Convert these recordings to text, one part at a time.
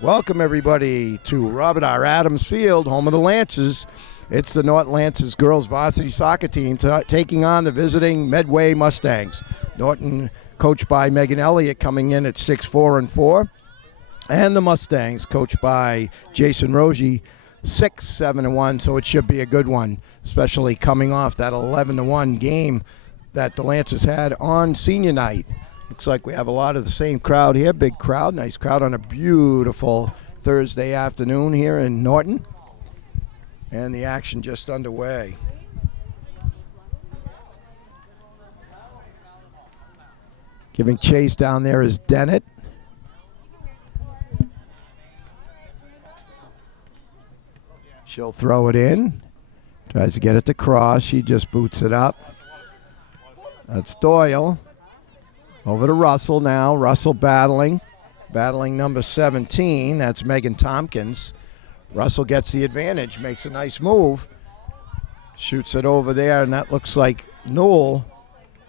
Welcome, everybody, to Robert R. Adams Field, home of the Lancers. It's the Norton Lancers girls varsity soccer team taking on the visiting Medway Mustangs. Norton, coached by Megan Elliott, coming in at 6-4-4. And the Mustangs, coached by Jason Rogie, 6-7-1. So it should be a good one, especially coming off that 11-1 game that the Lancers had on senior night. Looks like we have a lot of the same crowd here. Big crowd, nice crowd on a beautiful Thursday afternoon here in Norton. And the action just underway. Giving chase down there is Dennett. She'll throw it in. Tries to get it to cross. She just boots it up. That's Doyle. Over to Russell now. Russell battling number 17. That's Megan Tompkins. Russell gets the advantage, makes a nice move. Shoots it over there, and that looks like Newell,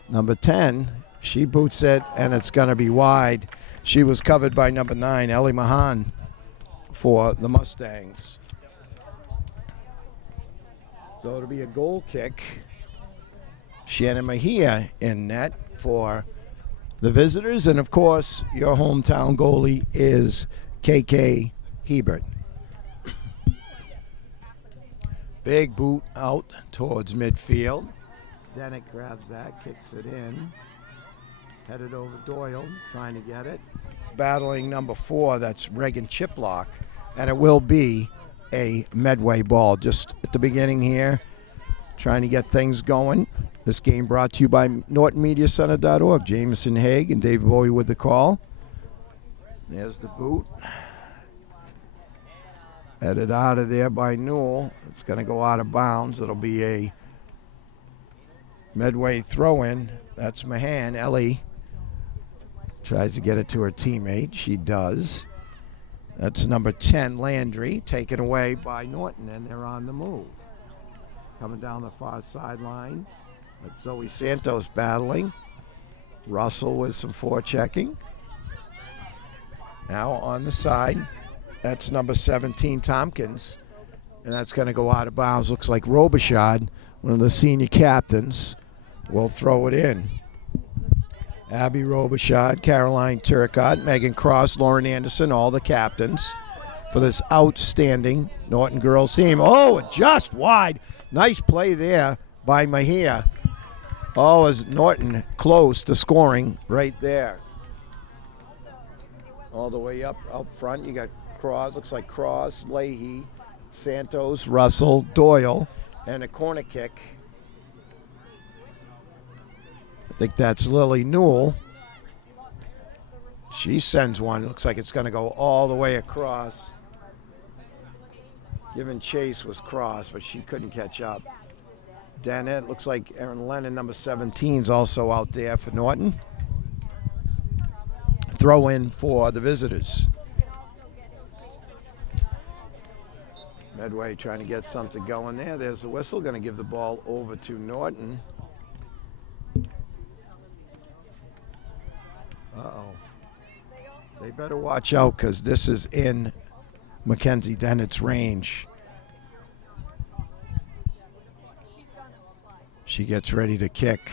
number 10. She boots it, and it's going to be wide. She was covered by number 9, Ellie Mahan, for the Mustangs. So it'll be a goal kick. Shannon Mejia in net for the visitors, and of course, your hometown goalie is KK Hebert. Big boot out towards midfield. Dennett grabs that, kicks it in. Headed over Doyle, trying to get it. Battling number 4, that's Reagan Chiplock, and it will be a Medway ball. Just at the beginning here, trying to get things going. This game brought to you by NortonMediaCenter.org. Jameson Haig and David Bowie with the call. There's the boot. Headed out of there by Newell. It's going to go out of bounds. It'll be a Medway throw-in. That's Mahan. Ellie tries to get it to her teammate. She does. That's number 10, Landry, taken away by Norton, and they're on the move. Coming down the far sideline. That's Zoe Santos battling. Russell with some forechecking. Now on the side, that's number 17, Tompkins. And that's going to go out of bounds. Looks like Robichaud, one of the senior captains, will throw it in. Abby Robichaud, Caroline Turcott, Megan Cross, Lauren Anderson, all the captains for this outstanding Norton girls team. Oh, just wide. Nice play there by Mejia. Oh, is Norton close to scoring right there. All the way up front, you got Cross, looks like Cross, Leahy, Santos, Russell, Doyle, and a corner kick. I think that's Lily Newell. She sends one. Looks like it's going to go all the way across. Giving chase was Cross, but she couldn't catch up. Dennett, looks like Erin Lennon, number 17, is also out there for Norton. Throw in for the visitors. Medway trying to get something going there. There's the whistle. Going to give the ball over to Norton. Uh-oh. They better watch out because this is in Mackenzie Dennett's range. She gets ready to kick.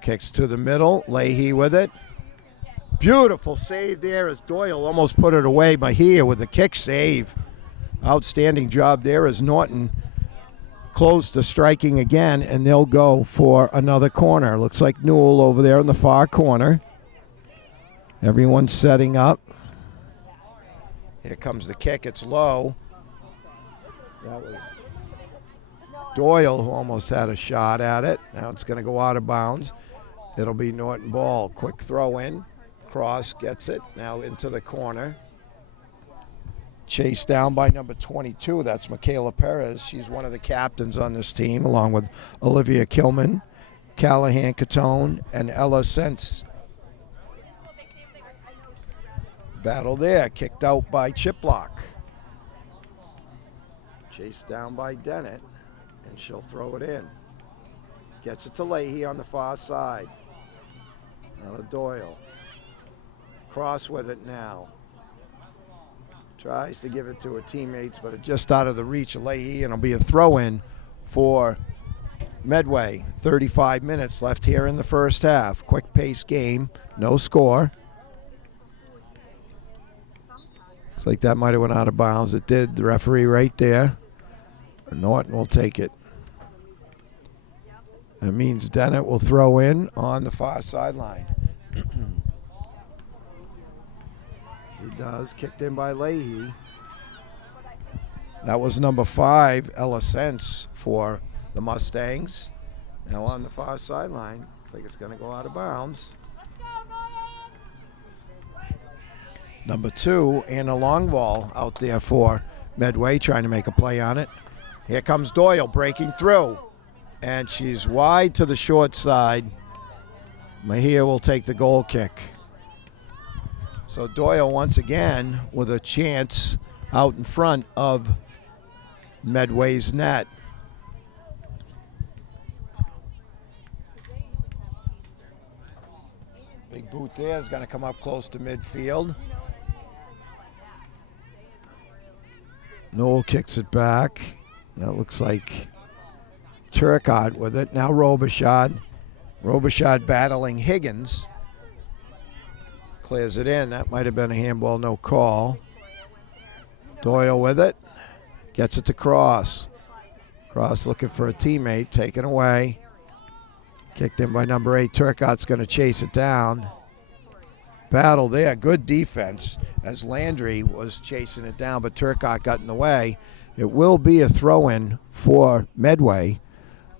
Kicks to the middle. Leahy with it. Beautiful save there as Doyle almost put it away. Mejia with the kick save. Outstanding job there as Norton close to striking again, and they'll go for another corner. Looks like Newell over there in the far corner. Everyone's setting up. Here comes the kick. It's low. That was Doyle who almost had a shot at it. Now it's going to go out of bounds. It'll be Norton ball. Quick throw in. Cross gets it. Now into the corner. Chased down by number 22. That's Michaela Perez. She's one of the captains on this team, along with Olivia Kilman, Callahan Catone, and Ella Sense. Battle there. Kicked out by Chiplock. Chased down by Dennett, and she'll throw it in. Gets it to Leahy on the far side. Now to Doyle. Cross with it now. Tries to give it to her teammates, but it just out of the reach of Leahy, and it'll be a throw-in for Medway. 35 minutes left here in the first half. Quick-paced game, no score. Looks like that might have went out of bounds. It did. The referee right there. Norton will take it. That means Dennett will throw in on the far sideline. He does. Kicked in by Leahy. That was number 5, Ella Sense, for the Mustangs. Now on the far sideline. Looks like it's going to go out of bounds. Number 2, Anna Longvall out there for Medway, trying to make a play on it. Here comes Doyle breaking through. And she's wide to the short side. Mejia will take the goal kick. So Doyle once again with a chance out in front of Medway's net. Big boot there is going to come up close to midfield. Noel kicks it back. That looks like Turcotte with it. Now Robichaud. Robichaud battling Higgins. Clears it in. That might have been a handball, no call. Doyle with it. Gets it to Cross. Cross looking for a teammate. Taken away. Kicked in by number 8. Turcotte's going to chase it down. Battle there. Good defense as Landry was chasing it down, but Turcotte got in the way. It will be a throw-in for Medway.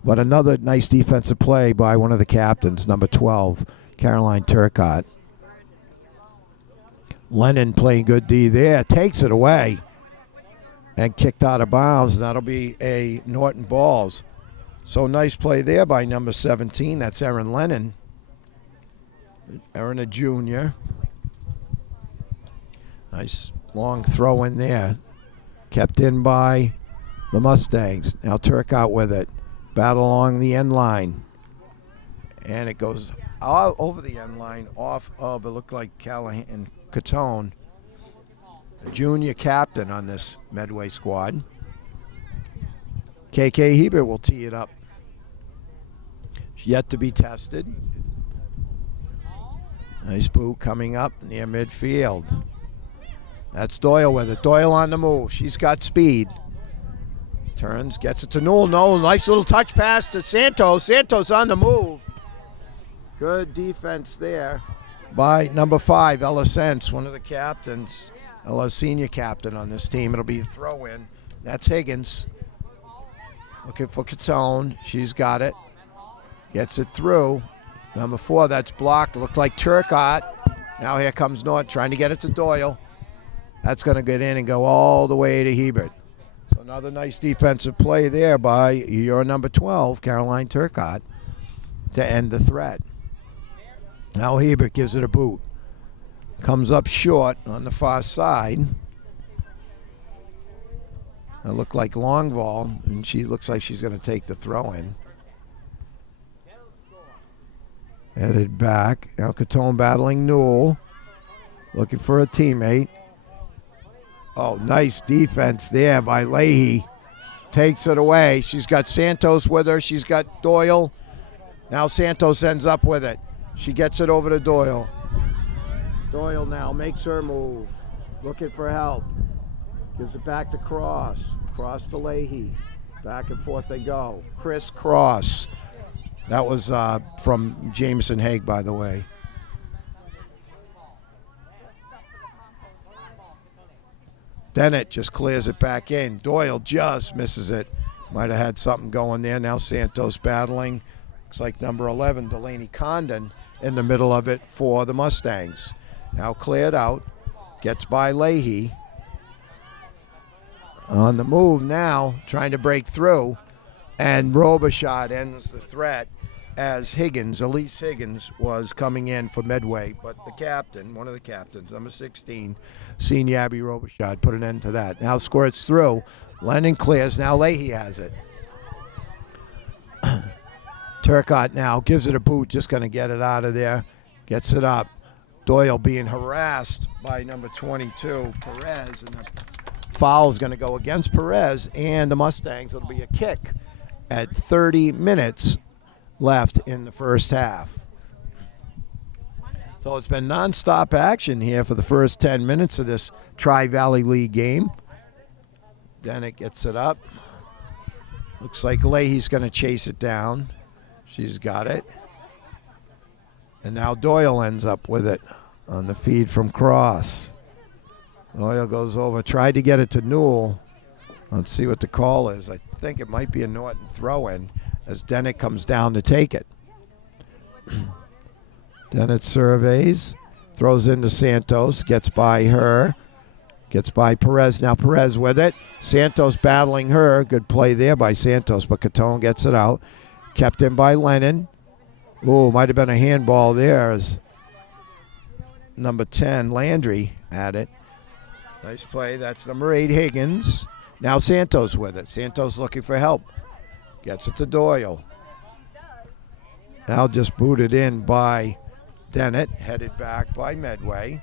But another nice defensive play by one of the captains, number 12, Caroline Turcotte. Lennon playing good D there, takes it away and kicked out of bounds, and that'll be a Norton Balls. So nice play there by number 17, that's Erin Lennon. Erin, a junior. Nice long throw in there. Kept in by the Mustangs. Now Turcotte with it. Battle along the end line. And it goes all over the end line off of, it looked like Callahan and Catone, a junior captain on this Medway squad. KK Hebert will tee it up. Yet to be tested. Nice boot coming up near midfield. That's Doyle with it. Doyle on the move. She's got speed. Turns, gets it to Newell. No, nice little touch pass to Santos. Santos on the move. Good defense there by number 5, Ella Sense, one of the captains. Ella's senior captain on this team. It'll be a throw-in. That's Higgins. Looking for Catone. She's got it. Gets it through. Number 4, that's blocked. Looked like Turcotte. Now here comes Norton trying to get it to Doyle. That's going to get in and go all the way to Hebert. So another nice defensive play there by your number 12, Caroline Turcotte, to end the threat. Now Hebert gives it a boot. Comes up short on the far side. It looked like Longvall, and she looks like she's going to take the throw-in. Headed back. Now Catone battling Newell. Looking for a teammate. Oh, nice defense there by Leahy. Takes it away. She's got Santos with her. She's got Doyle. Now Santos ends up with it. She gets it over to Doyle. Doyle now makes her move. Looking for help. Gives it back to Cross. Cross to Leahy. Back and forth they go. Chris Cross. That was from Jameson Haig, by the way. Dennett just clears it back in. Doyle just misses it. Might have had something going there. Now Santos battling. Looks like number 11, Delaney Condon, in the middle of it for the Mustangs. Now cleared out. Gets by Leahy. On the move now, trying to break through. And Robichaud ends the threat as Higgins, Elise Higgins, was coming in for Medway. But the captain, one of the captains, number 16, Senior Abby Robichaud, put an end to that. Now squirts through. Lennon clears. Now Leahy has it. Turcotte now gives it a boot. Just going to get it out of there. Gets it up. Doyle being harassed by number 22, Perez, and the foul is going to go against Perez and the Mustangs. It'll be a kick at 30 minutes left in the first half. So it's been nonstop action here for the first 10 minutes of this Tri-Valley League game. Dennett gets it up. Looks like Leahy's going to chase it down. She's got it. And now Doyle ends up with it on the feed from Cross. Doyle goes over, tried to get it to Newell. Let's see what the call is. I think it might be a Norton throw-in as Dennett comes down to take it. Dennett surveys, throws into Santos, gets by her, gets by Perez. Now Perez with it. Santos battling her. Good play there by Santos, but Catone gets it out. Kept in by Lennon. Oh, might have been a handball there as number 10, Landry, had it. Nice play. That's number 8, Higgins. Now Santos with it. Santos looking for help. Gets it to Doyle. Now just booted in by Dennett, headed back by Medway.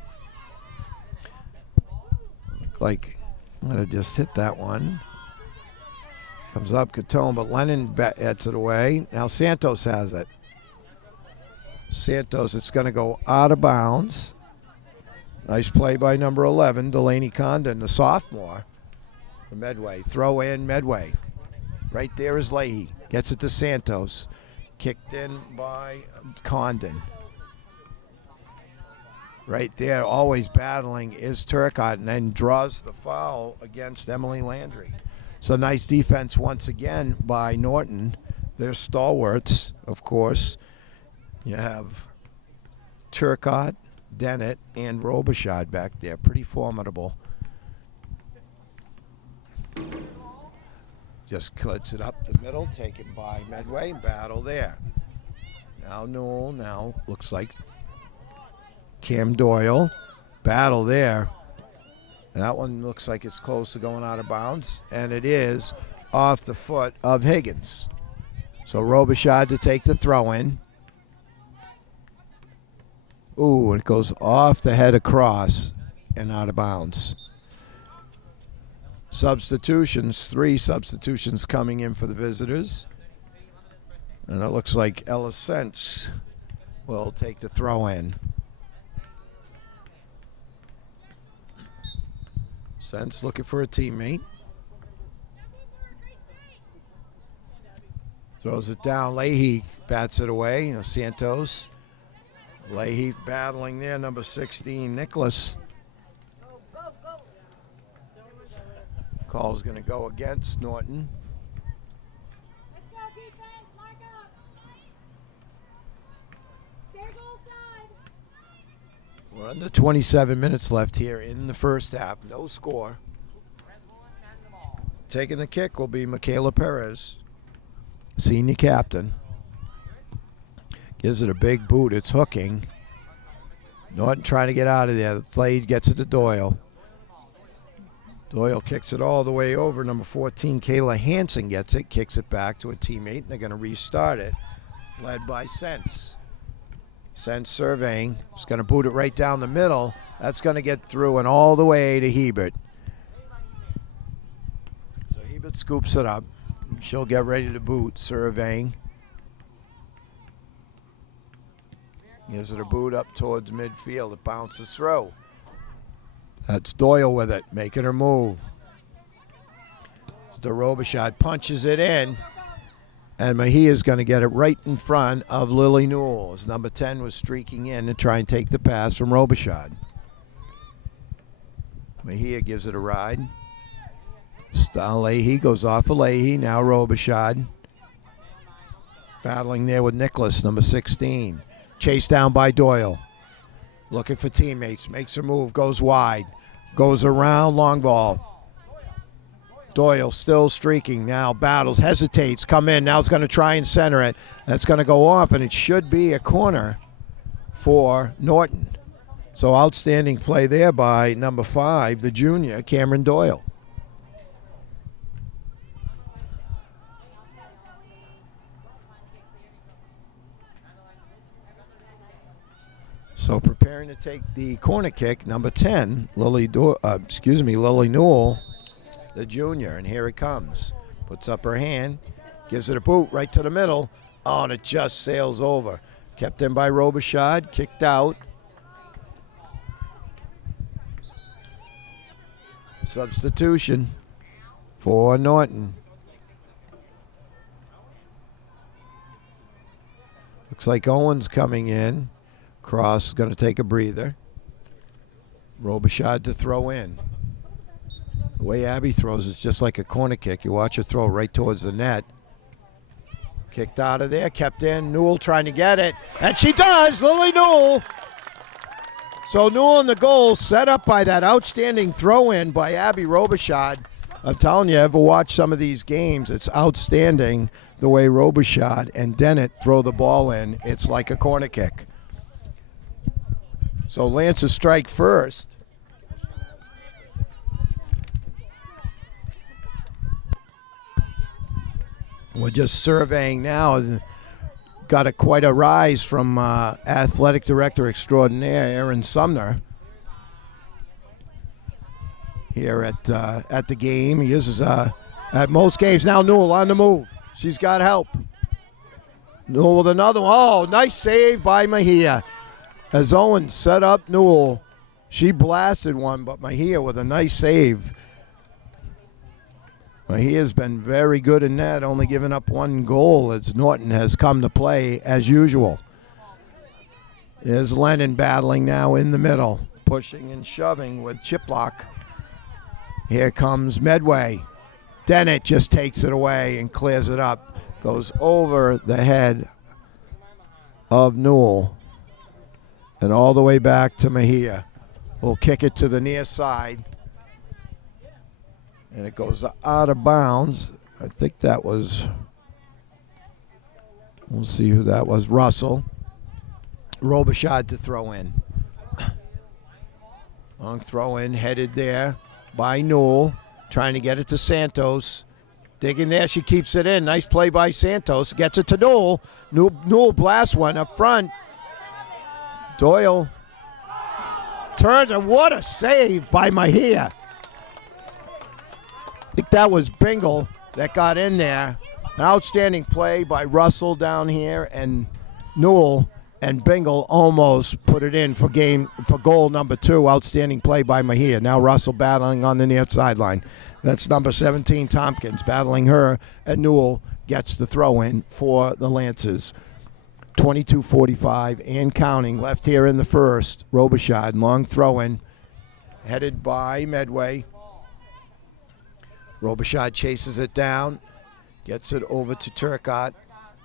Like, I'm going to just hit that one. Comes up Catone, but Lennon heads it away. Now Santos has it. Santos, it's going to go out of bounds. Nice play by number 11, Delaney Condon, the sophomore. The Medway. Throw in Medway. Right there is Leahy. Gets it to Santos. Kicked in by Condon. Right there, always battling, is Turcotte, and then draws the foul against Emily Landry. So nice defense once again by Norton. They're stalwarts, of course. You have Turcotte, Dennett, and Robichaud back there. Pretty formidable. Just cuts it up the middle, taken by Medway. Battle there. Now Newell, now looks like Cam Doyle. Battle there. That one looks like it's close to going out of bounds, and it is off the foot of Higgins. So Robichaud to take the throw in. Ooh, it goes off the head across and out of bounds. Substitutions, 3 substitutions coming in for the visitors. And it looks like Ella Sense will take the throw in. Sense looking for a teammate. Throws it down. Leahy bats it away. Santos. Leahy battling there, number 16, Nicholas. Call's going to go against Norton. We're under 27 minutes left here in the first half. No score. Taking the kick will be Michaela Perez, senior captain. Gives it a big boot. It's hooking. Norton trying to get out of there. Slade gets it to Doyle. Doyle kicks it all the way over. Number 14, Kayla Hansen gets it, kicks it back to a teammate, and they're going to restart it, led by Sense. Sense surveying. He's going to boot it right down the middle. That's going to get through and all the way to Hebert. So Hebert scoops it up. She'll get ready to boot, surveying. Gives it a boot up towards midfield. It bounces through. That's Doyle with it, making her move. Robichaud punches it in, and Mejia's going to get it right in front of Lily Newell, as number 10 was streaking in to try and take the pass from Robichaud. Mejia gives it a ride. Leahy goes off of Leahy. Now Robichaud. Battling there with Nicholas, number 16. Chased down by Doyle. Looking for teammates. Makes her move. Goes wide. Goes around. Long ball. Doyle still streaking. Now battles. Hesitates. Come in. Now it's going to try and center it. That's going to go off, and it should be a corner for Norton. So outstanding play there by number 5, the junior, Cameron Doyle. So preparing to take the corner kick, number 10, Lily Newell, the junior, and here it comes. Puts up her hand, gives it a boot right to the middle. Oh, and it just sails over. Kept in by Robichaud, kicked out. Substitution for Norton. Looks like Owens coming in. Cross is going to take a breather. Robichaud to throw in. The way Abby throws is just like a corner kick. You watch her throw right towards the net. Kicked out of there, kept in. Newell trying to get it. And she does, Lily Newell. So Newell in the goal, set up by that outstanding throw-in by Abby Robichaud. I'm telling you, ever watch some of these games, it's outstanding the way Robichaud and Dennett throw the ball in. It's like a corner kick. So Lancers strike first. We're just surveying now. Got quite a rise from athletic director extraordinaire Aaron Sumner here at the game. He is at most games. Now Newell on the move. She's got help. Newell with another one. Oh, nice save by Mejia. As Owens set up Newell, she blasted one, but Mejia with a nice save. Mejia's been very good in net, only giving up one goal as Norton has come to play as usual. There's Lennon battling now in the middle, pushing and shoving with Chiplock. Here comes Medway. Dennett just takes it away and clears it up. Goes over the head of Newell and all the way back to Mejia. We'll kick it to the near side. And it goes out of bounds. I think that was, we'll see who that was, Russell. Robichaud to throw in. Long throw in, headed there by Newell. Trying to get it to Santos. Digging there, she keeps it in. Nice play by Santos. Gets it to Newell. Newell blasts one up front. Doyle turns, and what a save by Mejia. I think that was Bingle that got in there. An outstanding play by Russell down here, and Newell and Bingle almost put it in for goal number 2. Outstanding play by Mejia. Now Russell battling on the near sideline. That's number 17, Tompkins, battling her, and Newell gets the throw in for the Lancers. 22:45 and counting left here in the first. Robichaud, long throw in, headed by Medway. Robichaud chases it down, gets it over to Turcotte.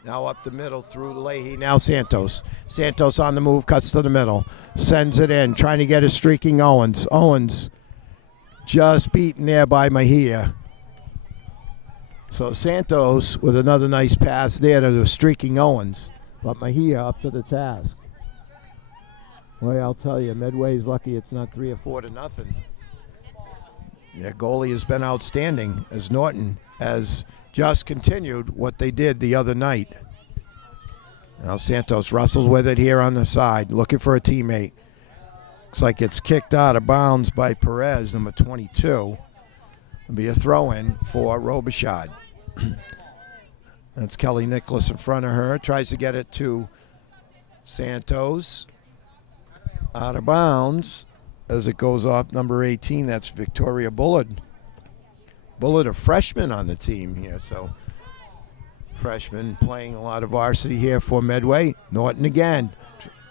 Now up the middle through Leahy. Now Santos. Santos on the move, cuts to the middle, sends it in, trying to get a streaking Owens. Owens just beaten there by Mejia. So Santos with another nice pass there to the streaking Owens. But Mejia up to the task. Well, I'll tell you, Medway's lucky it's not 3 or 4 to nothing. Their goalie has been outstanding as Norton has just continued what they did the other night. Now Santos wrestles with it here on the side, looking for a teammate. Looks like it's kicked out of bounds by Perez, number 22. It'll be a throw-in for Robichaud. That's Kelly Nicholas in front of her. Tries to get it to Santos. Out of bounds as it goes off number 18. That's Victoria Bullard. Bullard, a freshman on the team here. So freshman playing a lot of varsity here for Medway. Norton again.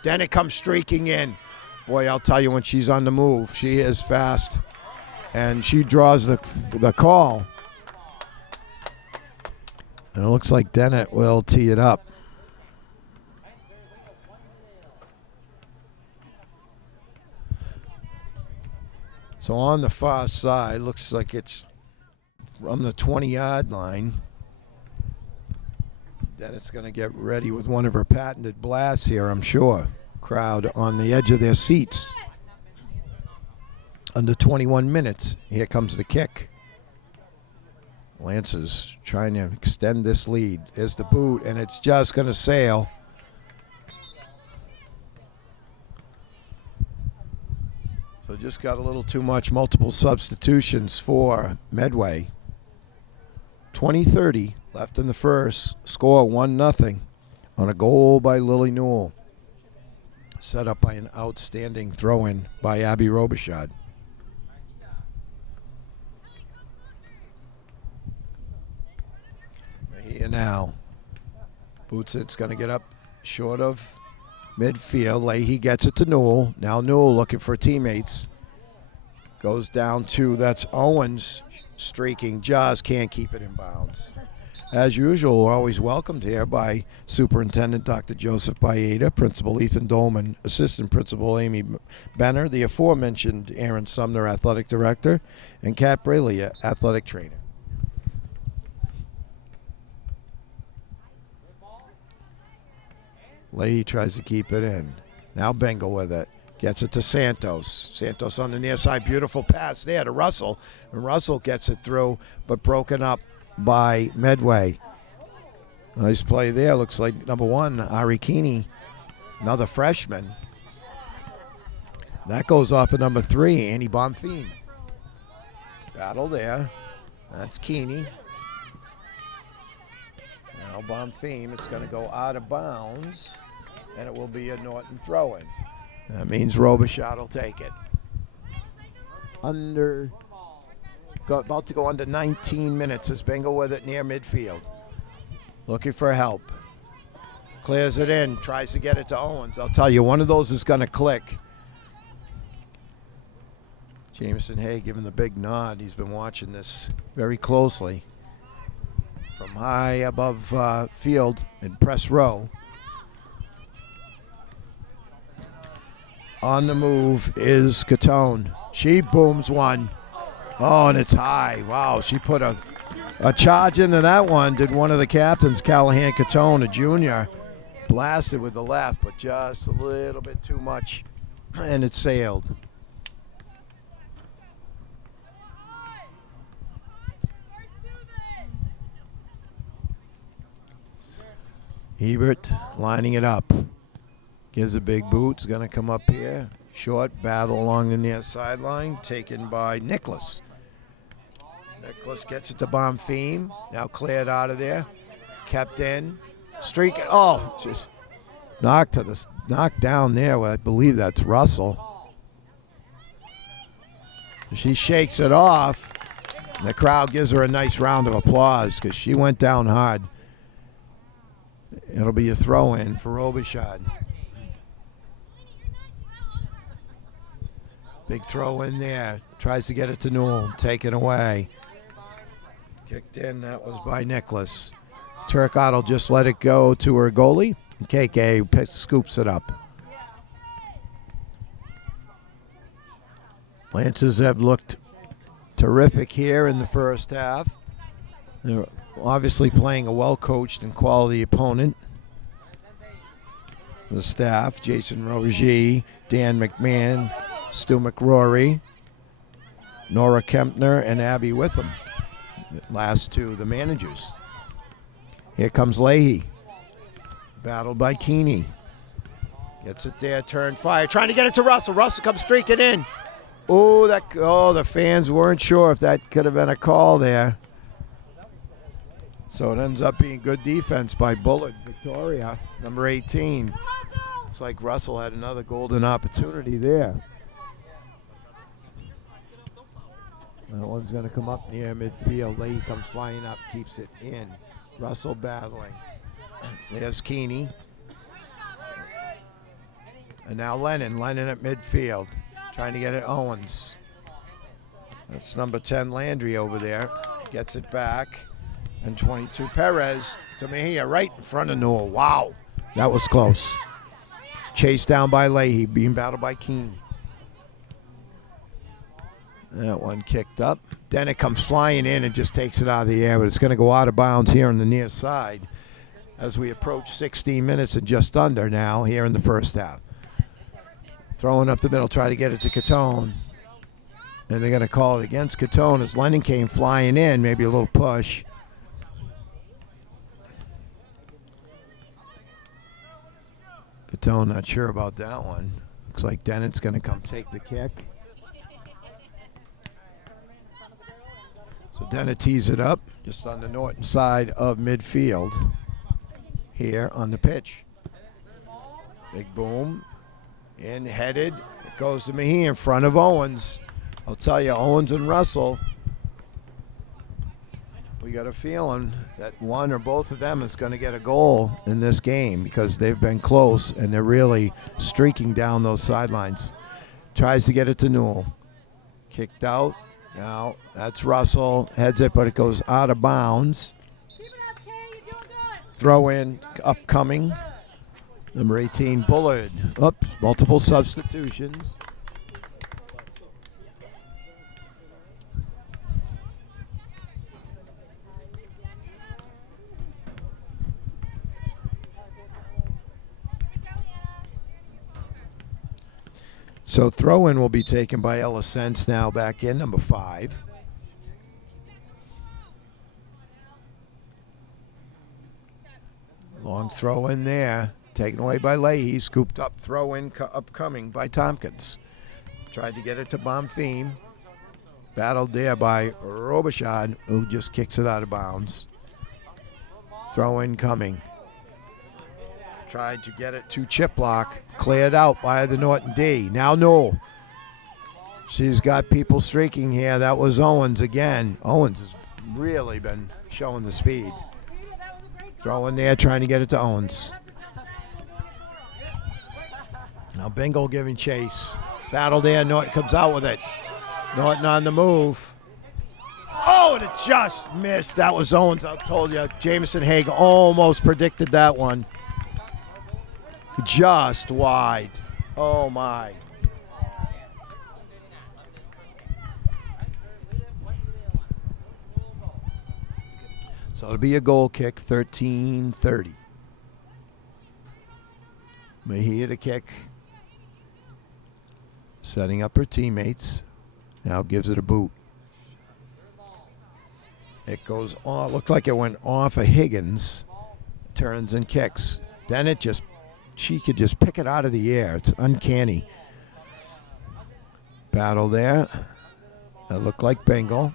Dennett comes streaking in. Boy, I'll tell you, when she's on the move, she is fast. And she draws the call. And it looks like Dennett will tee it up. So on the far side, looks like it's from the 20-yard line. Dennett's going to get ready with one of her patented blasts here, I'm sure. Crowd on the edge of their seats. Under 21 minutes, here comes the kick. Lancers trying to extend this lead. There's the boot, and it's just going to sail. just got a little too much multiple substitutions for Medway. 20:30 left in the first. Score 1-0 on a goal by Lily Newell. Set up by an outstanding throw-in by Abby Robichaud. Here now. Bootsit's going to get up short of midfield. Leahy gets it to Newell. Now Newell looking for teammates. Goes down to, that's Owens streaking. Jaws can't keep it in bounds. As usual, we're always welcomed here by Superintendent Dr. Joseph Baeta, Principal Ethan Dolman, Assistant Principal Amy Benner, the aforementioned Aaron Sumner, Athletic Director, and Kat Braley, Athletic Trainer. Leahy tries to keep it in. Now Bengal with it. Gets it to Santos. Santos on the near side. Beautiful pass there to Russell. And Russell gets it through, but broken up by Medway. Nice play there. Looks like number 1, Ari Keeney, another freshman. That goes off of number 3, Annie Bonfim. Battle there. That's Keeney. Now Bonfim, it's going to go out of bounds, and it will be a Norton throw-in. That means Robichaud will take it. About to go under 19 minutes as Bengal with it near midfield. Looking for help. Clears it in, tries to get it to Owens. I'll tell you, one of those is going to click. Jameson Hay giving the big nod. He's been watching this very closely from high above field in press row. On the move is Catone. She booms one. Oh, and it's high. Wow, she put a charge into that one. Did one of the captains, Callahan Catone, a junior, blasted with the left, but just a little bit too much, and it sailed. Hebert lining it up. Gives a big boot. It's going to come up here. Short battle along the near sideline. Taken by Nicholas. Nicholas gets it to Bonfim. Now cleared out of there. Kept in. Streak. Oh, just knocked down there. Well, I believe that's Russell. She shakes it off. And the crowd gives her a nice round of applause because she went down hard. It'll be a throw-in for Robichaud. Big throw in there. Tries to get it to Newell. Taken away. Kicked in. That was by Nicholas. Turcotte will just let it go to her goalie. And KK scoops it up. Lancers have looked terrific here in the first half. They're obviously playing a well-coached and quality opponent. The staff, Jason Roger, Dan McMahon, Stu McRory, Nora Kempner, and Abby Witham. Last two, the managers. Here comes Leahy. Battled by Keeney. Gets it there, turn, fire. Trying to get it to Russell. Russell comes streaking in. The fans weren't sure if that could have been a call there. So it ends up being good defense by Bullard, Victoria, number 18. Looks like Russell had another golden opportunity there. That one's going to come up near midfield. Leahy comes flying up, keeps it in. Russell battling. There's Keeney. And now Lennon at midfield. Trying to get it Owens. That's number 10 Landry over there. Gets it back. And 22 Perez to Mejia right in front of Newell. Wow, that was close. Chased down by Leahy, being battled by Keeney. That one kicked up. Then it comes flying in and just takes it out of the air, but it's going to go out of bounds here on the near side as we approach 16 minutes and just under now here in the first half. Throwing up the middle, try to get it to Catone. And they're going to call it against Catone as Lennon came flying in, maybe a little push. Catone not sure about that one. Looks like Dennett's going to come take the kick. Dennett tees it up just on the Norton side of midfield here on the pitch. Big boom. In headed. It goes to Mahee in front of Owens. I'll tell you, Owens and Russell, we got a feeling that one or both of them is going to get a goal in this game because they've been close and they're really streaking down those sidelines. Tries to get it to Newell. Kicked out. Now that's Russell. Heads it, but it goes out of bounds. Throw in upcoming. Number 18, Bullard. Oops, multiple substitutions. So throw-in will be taken by Ella Sense now back in, number 5. Long throw in there. Taken away by Leahy. Scooped up, throw in upcoming by Tompkins. Tried to get it to Bonfim. Battled there by Robichaud, who just kicks it out of bounds. Throw in coming. Tried to get it to Chiplock. Cleared out by the Norton D. Now Newell. She's got people streaking here. That was Owens again. Owens has really been showing the speed. Throw in there, trying to get it to Owens. Now Bingle giving chase. Battle there. Norton comes out with it. Norton on the move. Oh, and it just missed. That was Owens. I told you, Jameson Haig almost predicted that one. Just wide. Oh, my. So it'll be a goal kick, 13-30. Mahia to kick. Setting up her teammates. Now gives it a boot. It goes on. Looked like it went off of Higgins. Turns and kicks. Then she could just pick it out of the air. It's uncanny. Battle there. That looked like Bengal.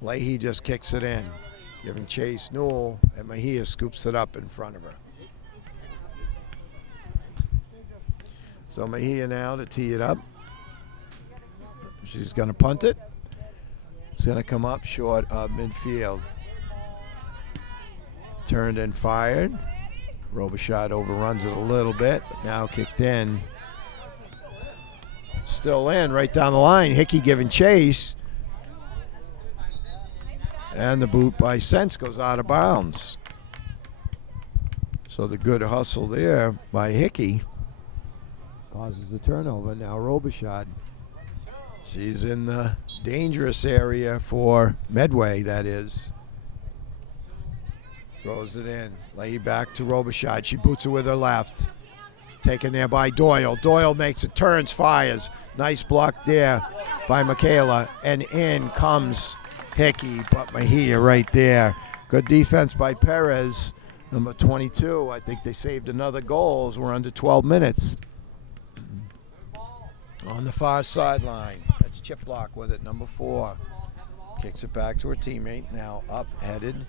Leahy just kicks it in. Giving chase Newell, and Mahia scoops it up in front of her. So Mahia now to tee it up. She's going to punt it. It's going to come up short of midfield. Turned and fired. Robichaud overruns it a little bit, but now kicked in. Still in, right down the line. Hickey giving chase. And the boot by Sense goes out of bounds. So the good hustle there by Hickey causes the turnover. Now Robichaud. She's in the dangerous area for Medway, that is. Throws it in. Lay back to Robichaud. She boots it with her left. Taken there by Doyle. Doyle makes it, turns, fires. Nice block there by Michaela. And in comes Hickey, but Mahia right there. Good defense by Perez. Number 22. I think they saved another goal as we're under 12 minutes. On the far sideline. That's Chiplock with it, number 4. Kicks it back to her teammate. Now up, headed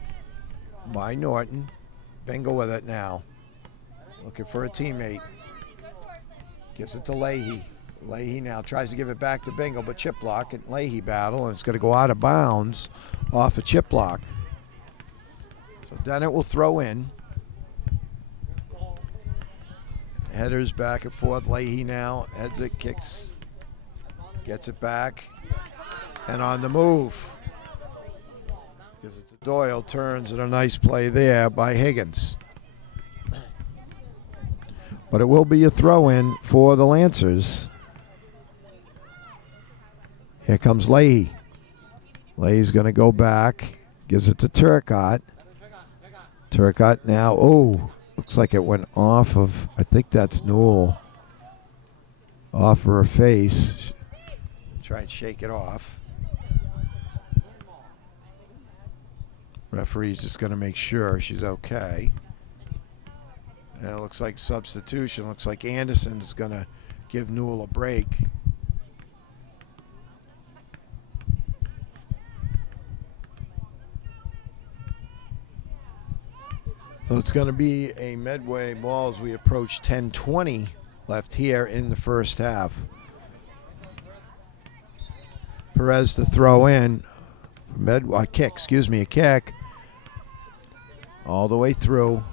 by Norton. Bingle with it now. Looking for a teammate. Gives it to Leahy. Leahy now tries to give it back to Bingle, but Chiplock and Leahy battle, and it's going to go out of bounds off of Chiplock. So Dennett will throw in. Headers back and forth. Leahy now heads it, kicks, gets it back, and on the move. Gives it to Doyle, turns, and a nice play there by Higgins. But it will be a throw-in for the Lancers. Here comes Leahy. Leahy's going to go back, gives it to Turcotte. Turcotte now, looks like it went off of, I think that's Newell, off her face. Try and shake it off. Referee's just going to make sure she's okay. And it looks like substitution. Looks like Anderson's going to give Newell a break. So it's going to be a Medway ball as we approach 10:20 left here in the first half. Perez to throw in. A kick. All the way through.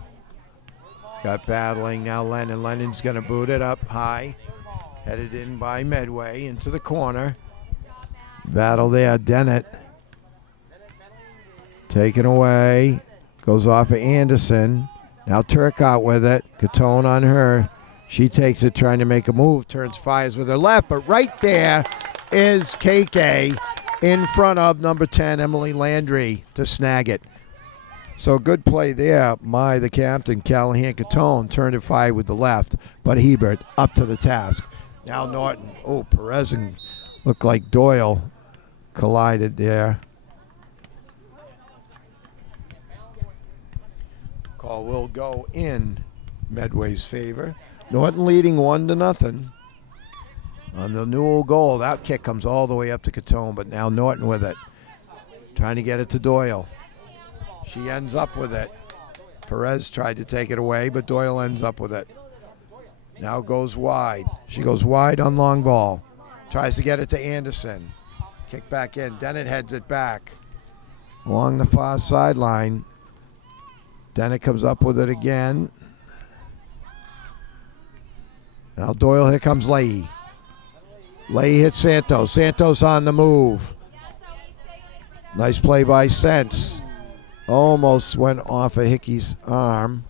Got battling now Lennon. Lennon's going to boot it up high. Headed in by Medway into the corner. Battle there. Dennett. Taken away. Goes off of Anderson. Now Turcotte with it. Catone on her. She takes it trying to make a move. Turns, fires with her left. But right there is KK in front of number 10, Emily Landry, to snag it. So good play there. The captain, Callahan Catone, turned and fired with the left. But Hebert up to the task. Now Norton. Oh, Perez and looked like Doyle collided there. Call will go in Medway's favor. Norton leading 1-0 on the Newell goal. That kick comes all the way up to Catone, but now Norton with it. Trying to get it to Doyle. She ends up with it. Perez tried to take it away, but Doyle ends up with it. Now goes wide. She goes wide on long ball. Tries to get it to Anderson. Kick back in. Dennett heads it back along the far sideline. Dennett comes up with it again. Now Doyle, here comes Leahy. Leahy hits Santos. Santos on the move. Nice play by Sense. Almost went off of Hickey's arm.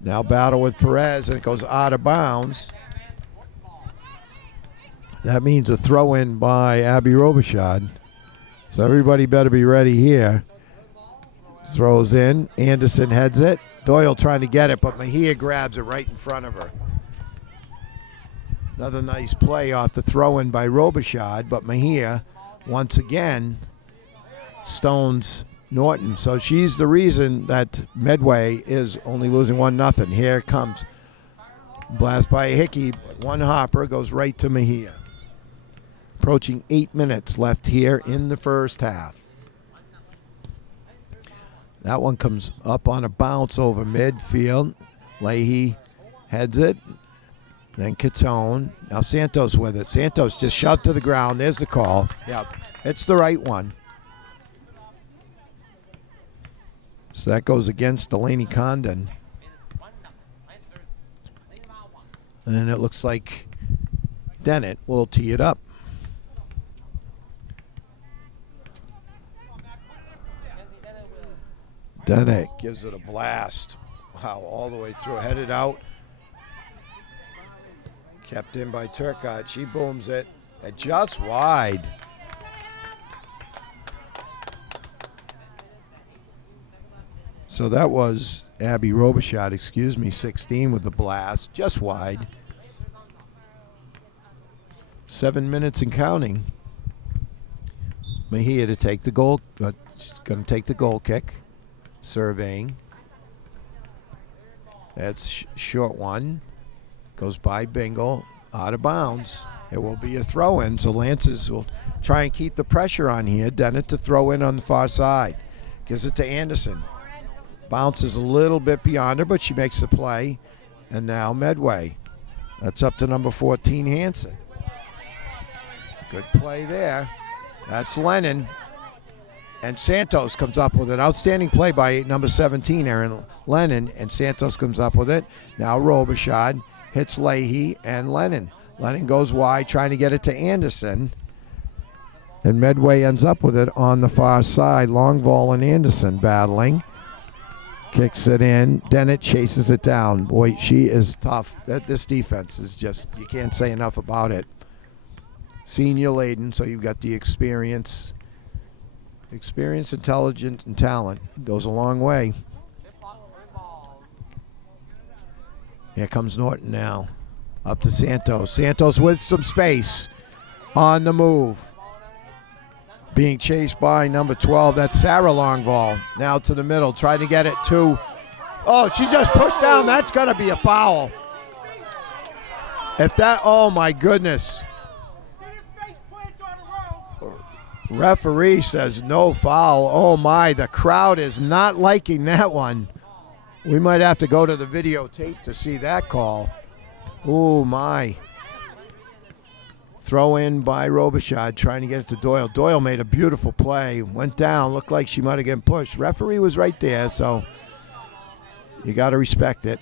Now battle with Perez, and it goes out of bounds. That means a throw in by Abby Robichaud. So everybody better be ready here. Throws in. Anderson heads it. Doyle trying to get it, but Mejia grabs it right in front of her. Another nice play off the throw-in by Robichaud, but Mejia, once again, stones Norton. So she's the reason that Medway is only losing 1-0. Here it comes. Blast by Hickey, but one hopper goes right to Mejia. Approaching 8 minutes left here in the first half. That one comes up on a bounce over midfield. Leahy heads it. Then Catone. Now Santos with it. Santos just shoved to the ground. There's the call. Yep, it's the right one. So that goes against Delaney Condon. And it looks like Dennett will tee it up. Dennett gives it a blast. Wow, all the way through. Headed out. Kept in by Turcotte. She booms it. And just wide. So that was Abby Robichaud, 16 with the blast. Just wide. 7 minutes and counting. Mejia to take the goal. She's going to take the goal kick. Surveying. That's short one. Goes by Bingle. Out of bounds. It will be a throw-in, so Lances will try and keep the pressure on here. Dennett to throw in on the far side. Gives it to Anderson. Bounces a little bit beyond her, but she makes the play. And now Medway. That's up to number 14, Hanson. Good play there. That's Lennon. And Santos comes up with an outstanding play by number 17, Aaron Lennon. And Santos comes up with it. Now Robichaud hits Leahy and Lennon. Lennon goes wide, trying to get it to Anderson. And Medway ends up with it on the far side. Longvall and Anderson battling. Kicks it in. Dennett chases it down. Boy, she is tough. This defense is just, you can't say enough about it. Senior laden, so you've got the experience. Experience, intelligence, and talent. It goes a long way. Here comes Norton now. Up to Santos. Santos with some space. On the move. Being chased by number 12. That's Sarah Longvall. Now to the middle. Trying to get it to... Oh, she just pushed down. That's going to be a foul. If that... Oh, my goodness. Referee says no foul. Oh, my. The crowd is not liking that one. We might have to go to the videotape to see that call. Oh, my. Throw in by Robichaud, trying to get it to Doyle. Doyle made a beautiful play. Went down. Looked like she might have gotten pushed. Referee was right there, so you got to respect it.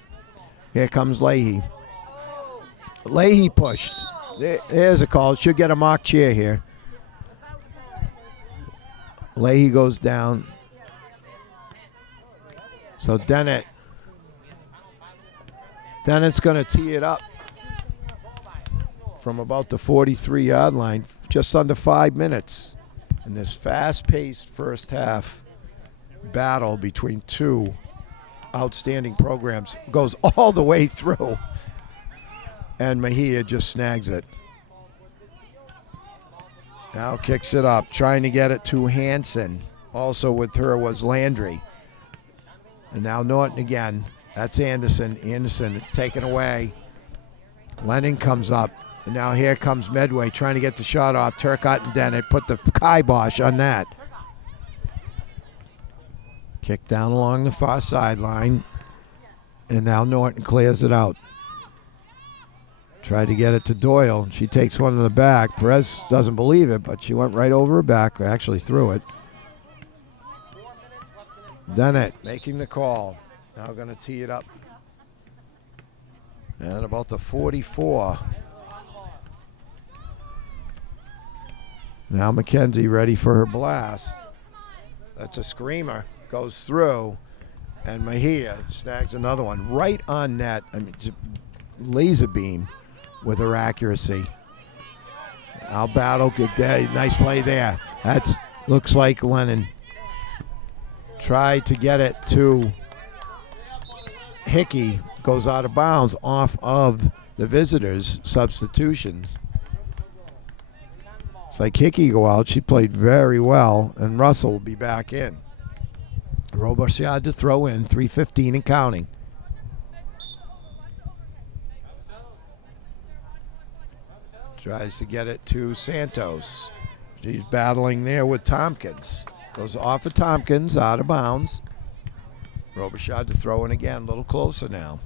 Here comes Leahy. Leahy pushed. There's a call. Should get a mock chair here. Leahy goes down. So Dennett's going to tee it up from about the 43-yard line, just under 5 minutes in this fast-paced first half battle between two outstanding programs. Goes all the way through, and Mejia just snags it. Now kicks it up, trying to get it to Hanson. Also with her was Landry. And now Norton again. That's Anderson. Anderson, it's taken away. Lennon comes up. And now here comes Medway trying to get the shot off. Turcotte and Dennett put the kibosh on that. Kick down along the far sideline. And now Norton clears it out. Tried to get it to Doyle. She takes one in the back. Perez doesn't believe it, but she went right over her back, or actually threw it. Dennett making the call. Now going to tee it up. And about the 44. Now McKenzie ready for her blast. That's a screamer. Goes through. And Mejia snags another one. Right on net. I mean, laser beam with her accuracy. Al Battle, good day. Nice play there. That's looks like Lennon tried to get it to Hickey. Goes out of bounds off of the visitors' substitutions. It's like Hickey go out. She played very well, and Russell will be back in. Robichaud to throw in, 3:15 and counting. Tries to get it to Santos. She's battling there with Tompkins. Goes off of Tompkins, out of bounds. Robichaud to throw in again, a little closer now.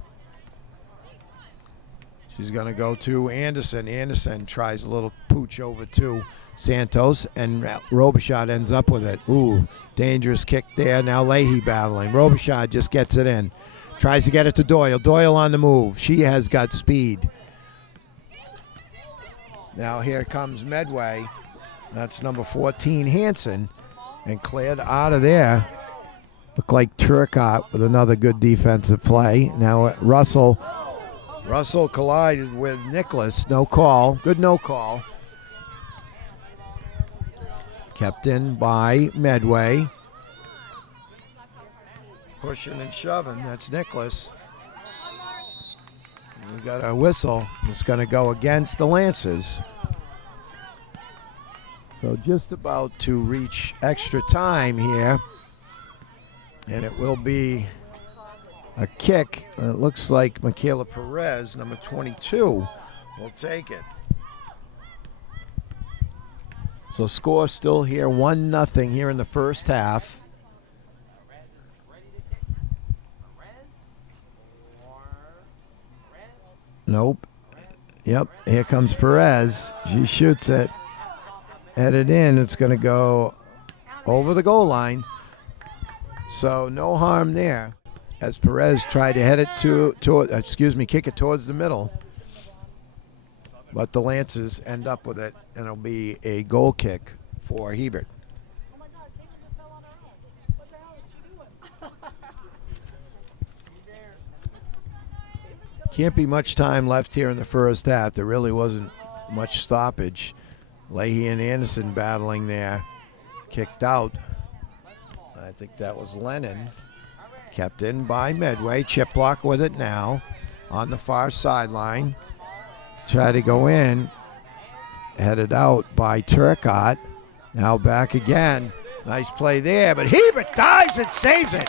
She's going to go to Anderson. Anderson tries a little pooch over to Santos, and Robichaud ends up with it. Ooh, dangerous kick there. Now Leahy battling. Robichaud just gets it in. Tries to get it to Doyle. Doyle on the move. She has got speed. Now here comes Medway. That's number 14, Hanson. And cleared out of there. Looked like Turcotte with another good defensive play. Now Russell collided with Nicholas. No call. Good no call. Kept in by Medway. Pushing and shoving. That's Nicholas. We got a whistle. It's going to go against the Lancers. So just about to reach extra time here. And it will be a kick. It looks like Michaela Perez, number 22, will take it. So score still here, 1-0 here in the first half. Nope. Yep, here comes Perez. She shoots it. Headed in. It's going to go over the goal line. So no harm there as Perez tried to head it kick it towards the middle. But the Lancers end up with it, and it'll be a goal kick for Hebert. Can't be much time left here in the first half. There really wasn't much stoppage. Leahy and Anderson battling there. Kicked out. I think that was Lennon. Kept in by Medway. Chip block with it now on the far sideline. Try to go in. Headed out by Turcotte. Now back again. Nice play there, but Hebert dives and saves it.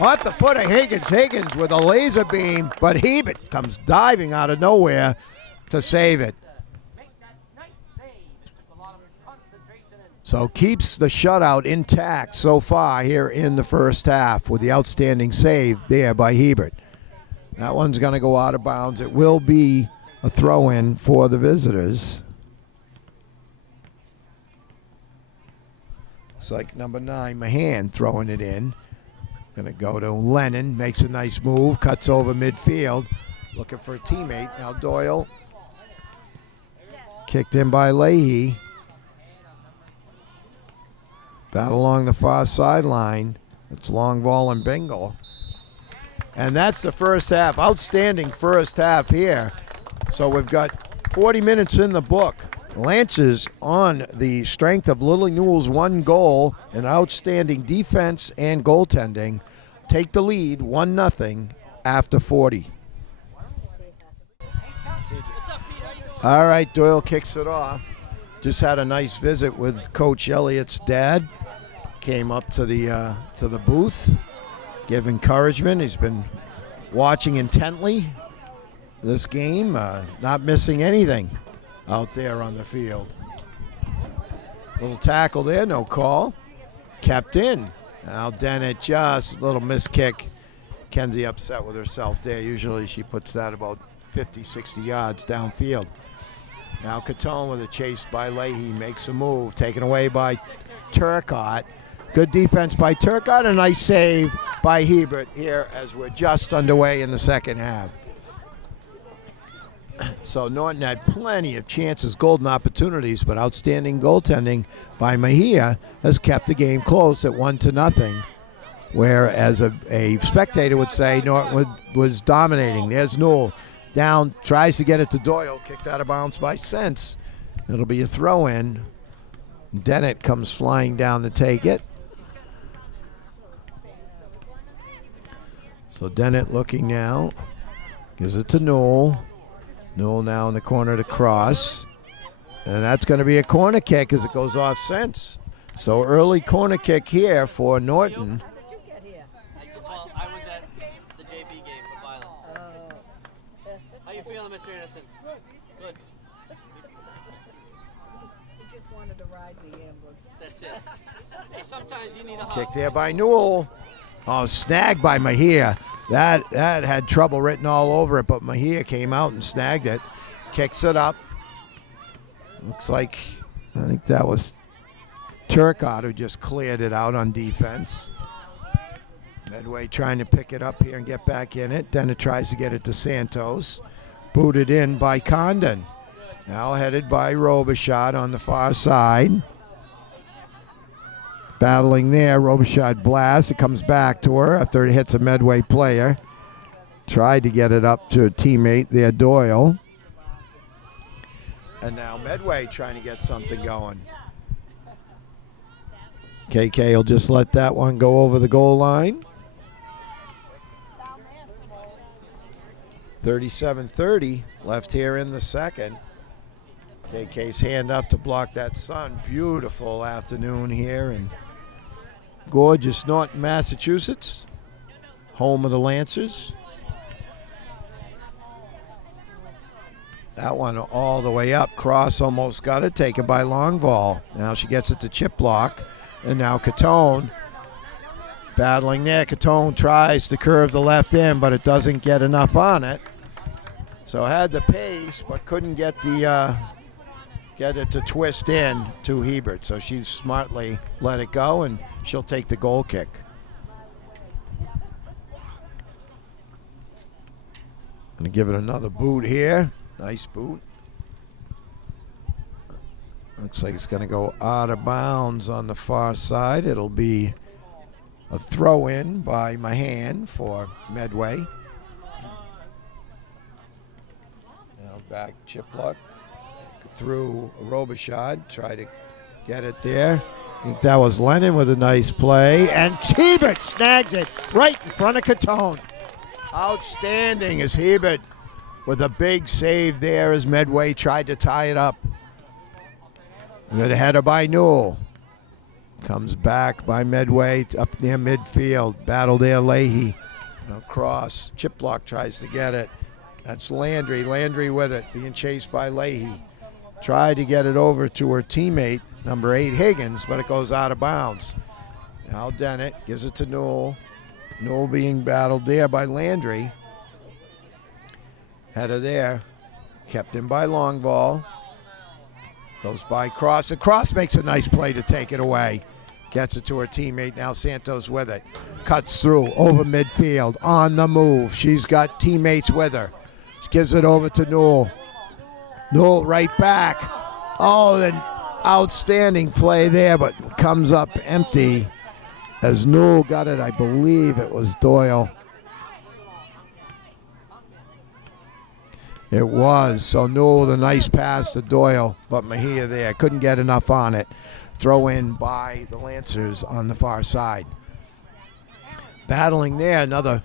Off the foot of Higgins. Higgins with a laser beam, but Hebert comes diving out of nowhere to save it. So keeps the shutout intact so far here in the first half with the outstanding save there by Hebert. That one's going to go out of bounds. It will be a throw-in for the visitors. Looks like number 9, Mahan, throwing it in. Going to go to Lennon, makes a nice move, cuts over midfield, looking for a teammate. Now Doyle, kicked in by Leahy. Battle along the far sideline. It's long ball and Bingle. And that's the first half. Outstanding first half here. So we've got 40 minutes in the book. Lancers, on the strength of Lily Newell's 1 goal and outstanding defense and goaltending, take the lead 1-0 after 40. All right, Doyle kicks it off. Just had a nice visit with Coach Elliott's dad. Came up to the booth, give encouragement. He's been watching intently this game, not missing anything out there on the field. Little tackle there, no call. Kept in. Now Dennett, just a little miss kick. Kenzie upset with herself there. Usually she puts that about 50, 60 yards downfield. Now Catone with a chase by Leahy, makes a move, taken away by Turcotte. Good defense by Turcotte, a nice save by Hebert here as we're just underway in the second half. So Norton had plenty of chances, golden opportunities, but outstanding goaltending by Mejia has kept the game close at 1-0. Whereas a spectator would say Norton was dominating. There's Newell down, tries to get it to Doyle, kicked out of bounds by Sense. It'll be a throw-in. Dennett comes flying down to take it. So Dennett looking now, gives it to Newell. Newell now in the corner to cross. And that's going to be a corner kick as it goes off Sense. So early corner kick here for Norton. Well, I was at the JV game for Violet. How you feeling, Mr. Anderson? Good. He just wanted to ride the ambulance. That's it. Hey, sometimes you need a hug. Kick there by Newell. Oh, snagged by Mejia. That had trouble written all over it, but Mejia came out and snagged it. Kicks it up. Looks like, I think that was Turcotte who just cleared it out on defense. Medway trying to pick it up here and get back in it. Then it tries to get it to Santos. Booted in by Condon. Now headed by Robichaud on the far side. Battling there, Robichaud blasts. It comes back to her after it hits a Medway player. Tried to get it up to a teammate there, Doyle. And now Medway trying to get something going. KK will just let that one go over the goal line. 37-30 left here in the second. KK's hand up to block that sun. Beautiful afternoon here in gorgeous Norton, Massachusetts, home of the Lancers. That one all the way up. Cross almost got it, taken by Longvall. Now she gets it to chip block. And now Catone battling there. Catone tries to curve the left end, but it doesn't get enough on it. So had the pace, but couldn't get it to twist in to Hebert. So she smartly let it go, and she'll take the goal kick. Gonna give it another boot here. Nice boot. Looks like it's gonna go out of bounds on the far side. It'll be a throw in by Mahan for Medway. Now back Chipluck through Robichaud, try to get it there. I think that was Lennon with a nice play, and Hebert snags it right in front of Catone. Outstanding as Hebert with a big save there as Medway tried to tie it up. Good header by Newell. Comes back by Medway up near midfield. Battle there, Leahy. Now cross. Chiplock tries to get it. That's Landry. Landry with it, being chased by Leahy. Tried to get it over to her teammate, number 8, Higgins, but it goes out of bounds. Now Dennett gives it to Newell. Newell being battled there by Landry. Header there. Kept in by Longvall. Goes by Cross. And Cross makes a nice play to take it away. Gets it to her teammate. Now Santos with it. Cuts through over midfield. On the move. She's got teammates with her. She gives it over to Newell. Newell right back. Oh, an outstanding play there, but comes up empty. As Newell got it, I believe it was Doyle. It was. So Newell with a nice pass to Doyle, but Mejia there. Couldn't get enough on it. Throw in by the Lancers on the far side. Battling there, another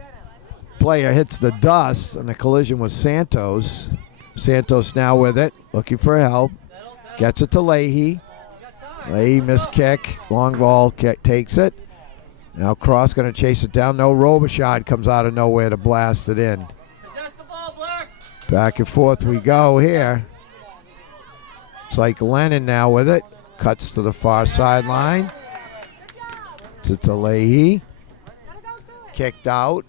player hits the dust on a collision with Santos. Santos now with it, looking for help. Gets it to Leahy. Leahy missed kick. Long ball takes it. Now Cross going to chase it down. No, Robichaud comes out of nowhere to blast it in. Back and forth we go here. It's like Lennon now with it. Cuts to the far sideline. It's to Leahy. Kicked out.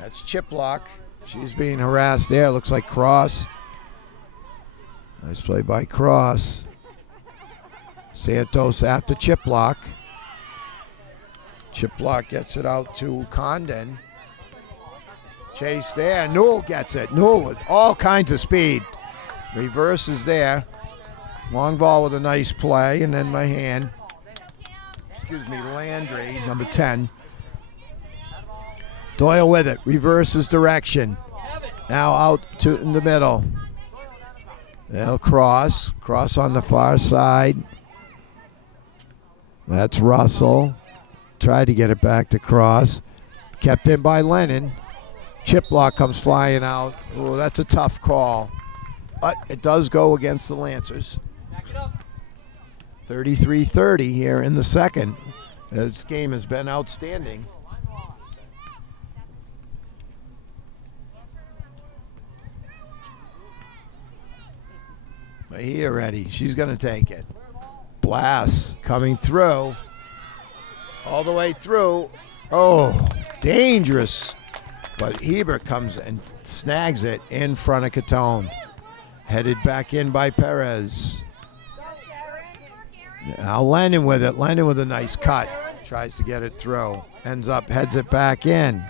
That's Chiplock. She's being harassed there. Looks like Cross. Nice play by Cross. Santos after Chiplock. Chiplock gets it out to Condon. Chase there. Newell gets it. Newell with all kinds of speed. Reverses there. Long ball with a nice play. And then Landry, number 10. Doyle with it. Reverses direction. Now out to in the middle. Now Cross. Cross on the far side. That's Russell. Tried to get it back to Cross. Kept in by Lennon. Chiplock comes flying out. Oh, that's a tough call. But it does go against the Lancers. 33-30 here in the second. This game has been outstanding. Mejia ready. She's going to take it. Blast coming through. All the way through. Oh, dangerous. But Hebert comes and snags it in front of Catone. Headed back in by Perez. Now Lennon with it. Lennon with a nice cut. Tries to get it through. Heads it back in.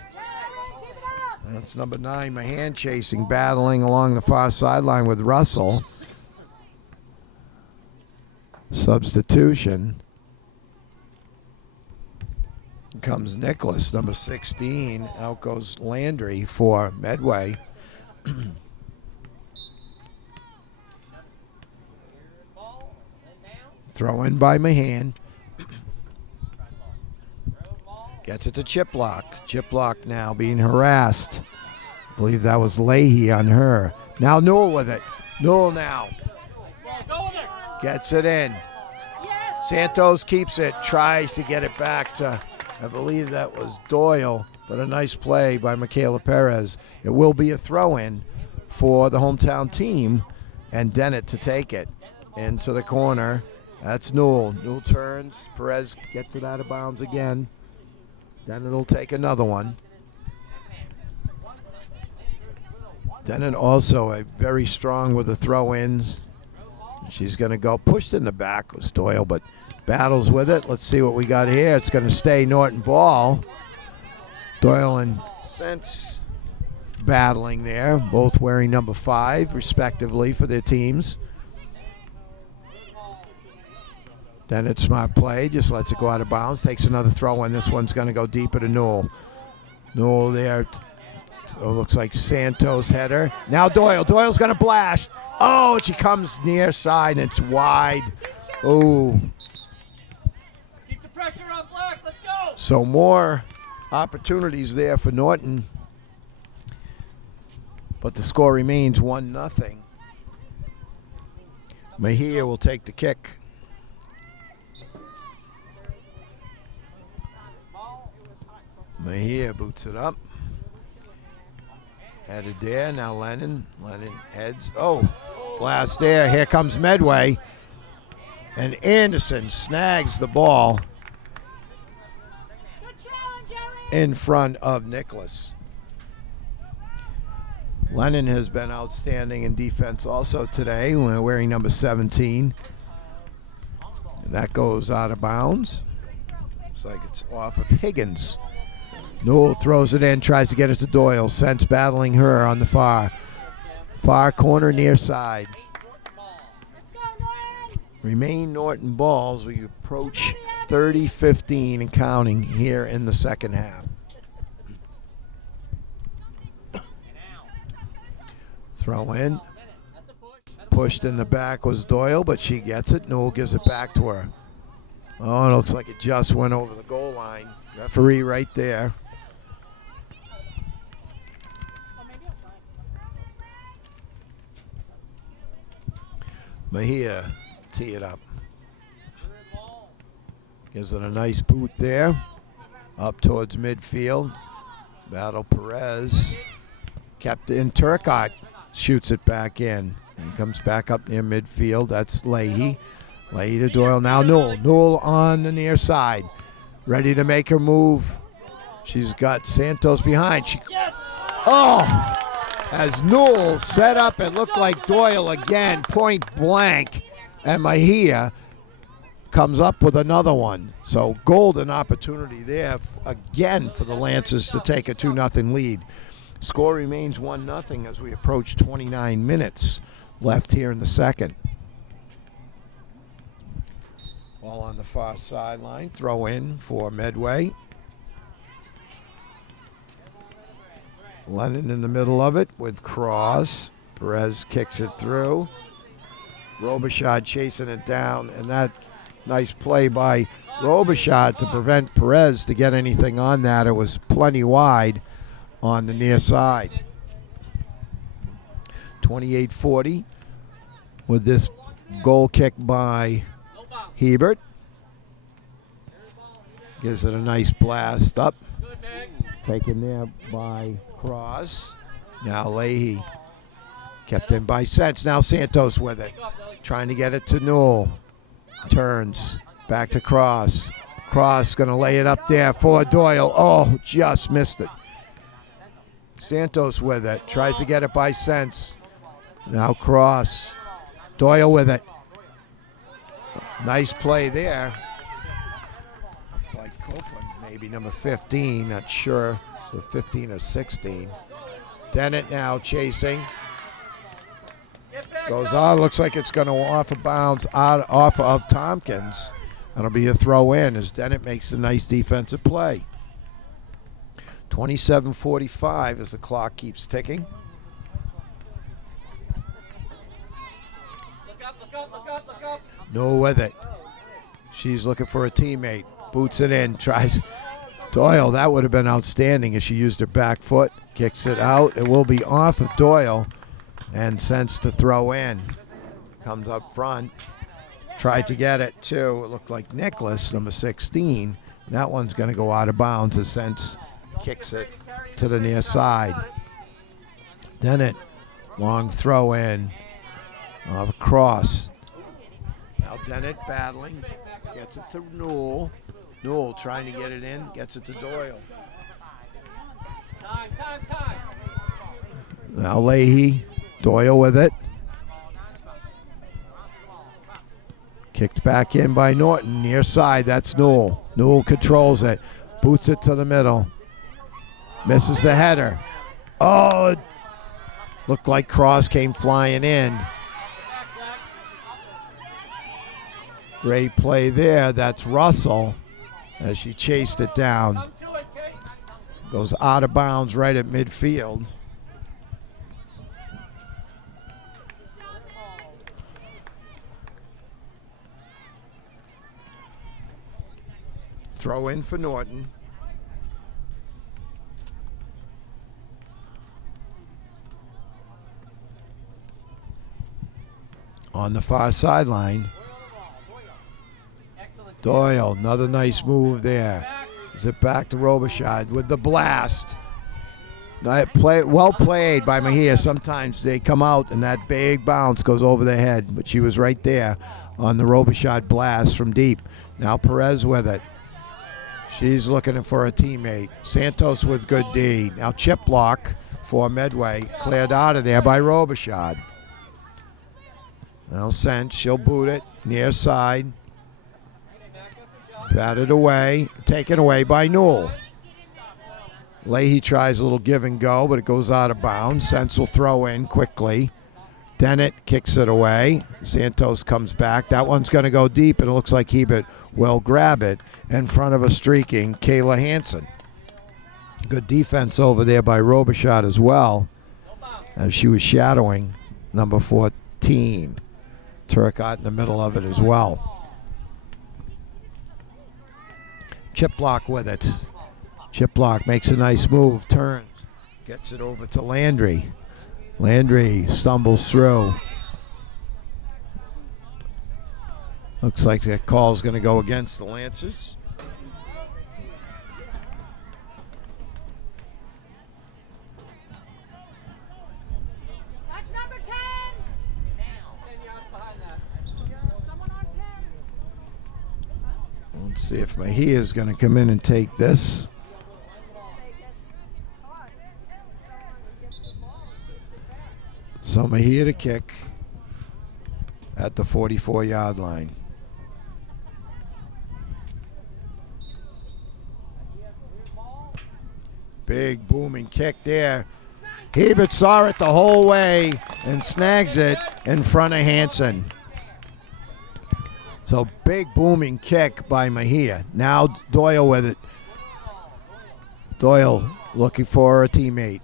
That's number 9, Mahan chasing, battling along the far sideline with Russell. Substitution. Comes Nicholas, number 16. Out goes Landry for Medway. Throw in by Mahan. Gets it to Chiplock. Chiplock now being harassed. I believe that was Leahy on her. Now Newell with it. Newell now. Gets it in. Santos keeps it. Tries to get it back to, I believe that was Doyle, but a nice play by Michaela Perez. It will be a throw-in for the hometown team, and Dennett to take it into the corner. That's Newell. Newell turns. Perez gets it out of bounds again. Dennett will take another one. Dennett also a very strong with the throw-ins. She's going to go. Pushed in the back was Doyle, but battles with it. Let's see what we got here. It's going to stay Norton ball. Doyle and Sense battling there, both wearing number 5 respectively for their teams. Dennett, smart play, just lets it go out of bounds. Takes another throw in. This one's going to go deeper to Newell. Newell there. Looks like Santos header. Now Doyle. Doyle's going to blast. Oh, she comes near side and it's wide. Oh. Keep the pressure on Black. Let's go. So more opportunities there for Norton. But the score remains 1-0. Mejia will take the kick. Mejia boots it up. Headed there. Now Lennon. Lennon heads. Oh, blast there. Here comes Medway. And Anderson snags the ball in front of Nicholas. Lennon has been outstanding in defense also today, wearing number 17. And that goes out of bounds. Looks like it's off of Higgins. Newell throws it in, tries to get it to Doyle. Sense battling her on the far corner near side. Remain Norton balls. We approach 30-15 and counting here in the second half. Throw in. Pushed in the back was Doyle, but she gets it. Newell gives it back to her. Oh, it looks like it just went over the goal line. Referee right there. Mejia tee it up. Gives it a nice boot there. Up towards midfield. Battle Perez. Kept in. Turcotte shoots it back in. And comes back up near midfield. That's Leahy. Leahy to Doyle. Now Newell. Newell on the near side. Ready to make her move. She's got Santos behind. Oh! As Newell set up, it looked like Doyle again, point blank. And Mejia comes up with another one. So golden opportunity there again for the Lancers to take a 2-0 lead. Score remains 1-0 as we approach 29 minutes left here in the second. Ball on the far sideline. Throw in for Medway. Lennon in the middle of it with Cross. Perez kicks it through. Robichaud chasing it down, and that nice play by Robichaud to prevent Perez to get anything on that. It was plenty wide on the near side. 28-40 with this goal kick by Hebert. Gives it a nice blast up. Taken there by Cross. Now Leahy. Kept in by Sense. Now Santos with it. Trying to get it to Newell. Turns. Back to Cross. Cross going to lay it up there for Doyle. Oh, just missed it. Santos with it. Tries to get it by Sense. Now Cross. Doyle with it. Nice play there. Like Copeland, maybe number 15. Not sure. So 15 or 16. Dennett now chasing. Goes on. Looks like it's going to off of bounds off of Tompkins. That'll be a throw in as Dennett makes a nice defensive play. 27:45 as the clock keeps ticking. No with it. She's looking for a teammate. Boots it in. Tries. Doyle, that would have been outstanding if she used her back foot. Kicks it out. It will be off of Doyle. And Sense to throw in. Comes up front. Tried to get it too. It looked like Nicholas, number 16. That one's going to go out of bounds as Sense kicks it to the near side. Dennett, long throw in. Of a cross. Now Dennett battling. Gets it to Newell. Newell trying to get it in. Gets it to Doyle. Time. Now Leahy. Doyle with it. Kicked back in by Norton. Near side. That's Newell. Newell controls it. Boots it to the middle. Misses the header. Oh, it looked like Cross came flying in. Great play there. That's Russell as she chased it down. Goes out of bounds right at midfield. Throw in for Norton. On the far sideline. Doyle, another nice move there. Is it back to Robichaud with the blast. Well played by Mejia. Sometimes they come out and that big bounce goes over their head, but she was right there on the Robichaud blast from deep. Now Perez with it. She's looking for a teammate. Santos with good D. Now chip block for Medway. Cleared out of there by Robichaud. Now sent. She'll boot it. Near side. Batted away. Taken away by Newell. Leahy tries a little give and go, but it goes out of bounds. Sense will throw in quickly. Dennett kicks it away. Santos comes back. That one's going to go deep, and it looks like Hebert will grab it in front of a streaking Kayla Hansen. Good defense over there by Robichaud as well, as she was shadowing number 14. Turcotte in the middle of it as well. Chiplock with it. Chiplock makes a nice move, turns, gets it over to Landry. Landry stumbles through. Looks like that call's going to go against the Lancers. That's number 10. 10 yards behind that. Someone on 10. Let's see if Mejia is going to come in and take this. So Mejia to kick at the 44-yard line. Big booming kick there. Hebert saw it the whole way and snags it in front of Hansen. So big booming kick by Mejia. Now Doyle with it. Doyle looking for a teammate.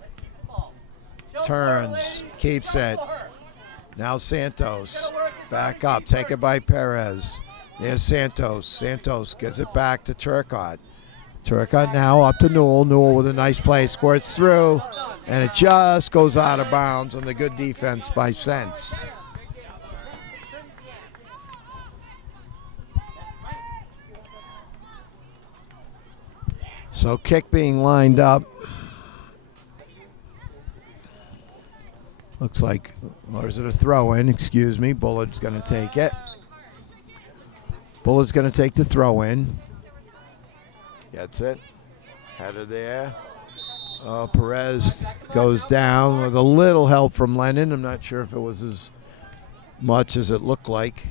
Turns, keeps it. Now Santos, back up, take it by Perez. There's Santos. Santos gives it back to Turcotte. Turcotte now up to Newell. Newell with a nice play, squirts through, and it just goes out of bounds on the good defense by Sense. So kick being lined up. Looks like, or is it a throw-in? Excuse me. Bullard's going to take it. Bullard's going to take the throw-in. Gets it. Header there. Perez goes down with a little help from Lennon. I'm not sure if it was as much as it looked like.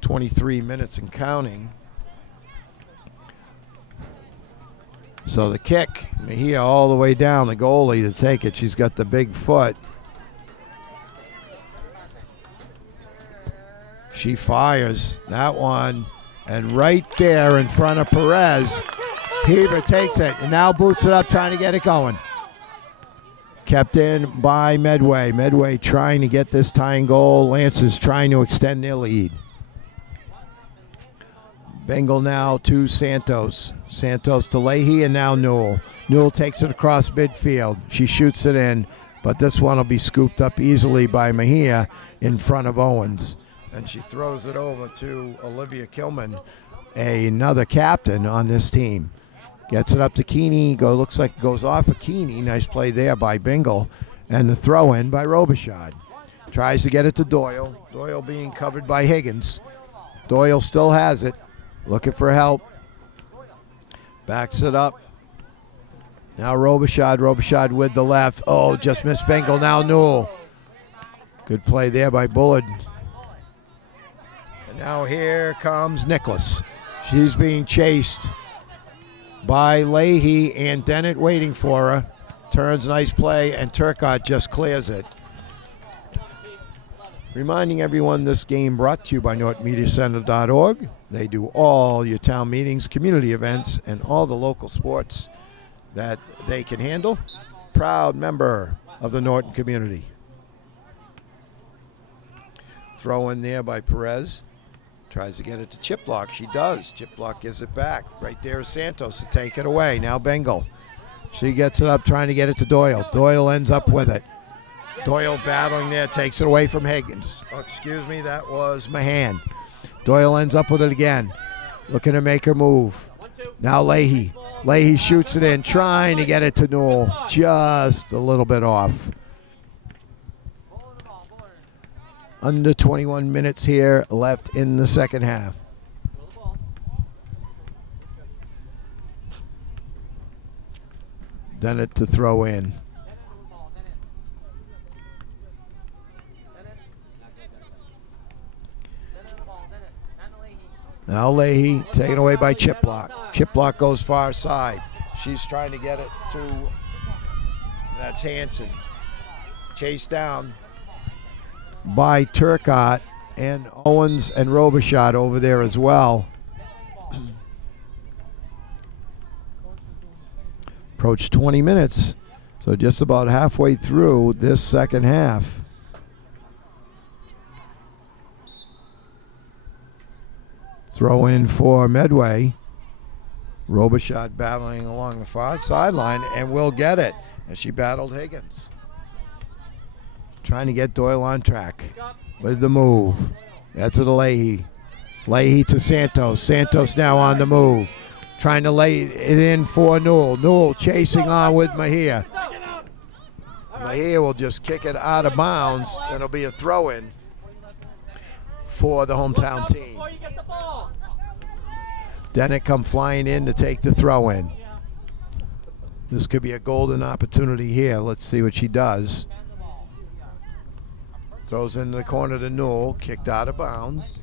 23 minutes and counting. So the kick, Mejia all the way down, the goalie to take it. She's got the big foot. She fires that one, and right there in front of Perez, Hebert takes it and now boots it up, trying to get it going. Kept in by Medway. Medway trying to get this tying goal. Lancers trying to extend their lead. Bengal now to Santos. Santos to Leahy, and now Newell. Newell takes it across midfield. She shoots it in, but this one will be scooped up easily by Mejia in front of Owens. And she throws it over to Olivia Kilman, another captain on this team. Gets it up to Keeney. Looks like it goes off of Keeney. Nice play there by Bengal. And the throw in by Robichaud. Tries to get it to Doyle. Doyle being covered by Higgins. Doyle still has it. Looking for help. Backs it up. Now Robichaud. Robichaud with the left. Oh, just missed Bengal. Now Newell. Good play there by Bullard. And now here comes Nicholas. She's being chased by Leahy and Dennett waiting for her. Turns, nice play, and Turcotte just clears it. Reminding everyone this game brought to you by NortonMediaCenter.org. They do all your town meetings, community events, and all the local sports that they can handle. Proud member of the Norton community. Throw in there by Perez. Tries to get it to Chiplock. She does. Chiplock gives it back. Right there is Santos to take it away. Now Bengal. She gets it up, trying to get it to Doyle. Doyle ends up with it. Doyle battling there, takes it away from Higgins. Oh, excuse me, that was Mahan. Doyle ends up with it again. Looking to make her move. Now Leahy. Leahy shoots it in, trying to get it to Newell. Just a little bit off. Under 21 minutes here left in the second half. Dennett to throw in. Now Leahy taken away by Chiplock. Chiplock goes far side. She's trying to get it to, that's Hanson. Chased down by Turcotte and Owens and Robichaud over there as well. Approach 20 minutes, so just about halfway through this second half. Throw in for Medway. Robichaud battling along the far sideline and will get it as she battled Higgins. Trying to get Doyle on track with the move. That's to Leahy. Leahy to Santos. Santos now on the move. Trying to lay it in for Newell. Newell chasing on with Mejia. Mejia will just kick it out of bounds. And it'll be a throw-in for the hometown team. Dennett come flying in to take the throw-in. This could be a golden opportunity here. Let's see what she does. Throws into the corner to Newell. Kicked out of bounds.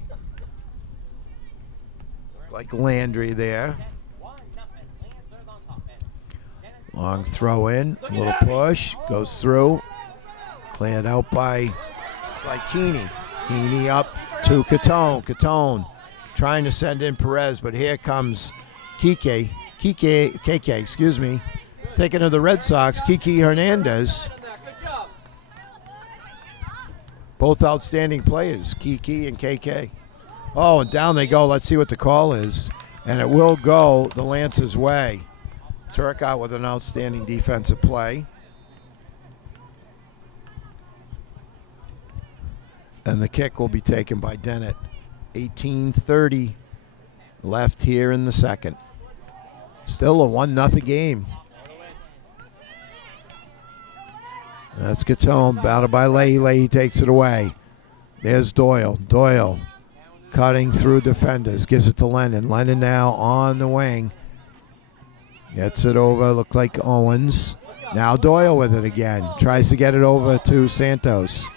Like Landry there. Long throw in, little push, goes through. Cleared out by Keeney. Keeney up to Catone. Catone trying to send in Perez, but here comes KK, excuse me. Thinking of the Red Sox, Kiki Hernandez. Both outstanding players, Kiki and KK. Oh, and down they go. Let's see what the call is. And it will go the Lancers' way. Turcotte with an outstanding defensive play. And the kick will be taken by Dennett. 18:30 left here in the second. Still a 1-0 game. That's Catone, battled by Leahy. Leahy takes it away. There's Doyle. Doyle cutting through defenders. Gives it to Lennon. Lennon now on the wing. Gets it over, looked like Owens. Now Doyle with it again. Tries to get it over to Santos.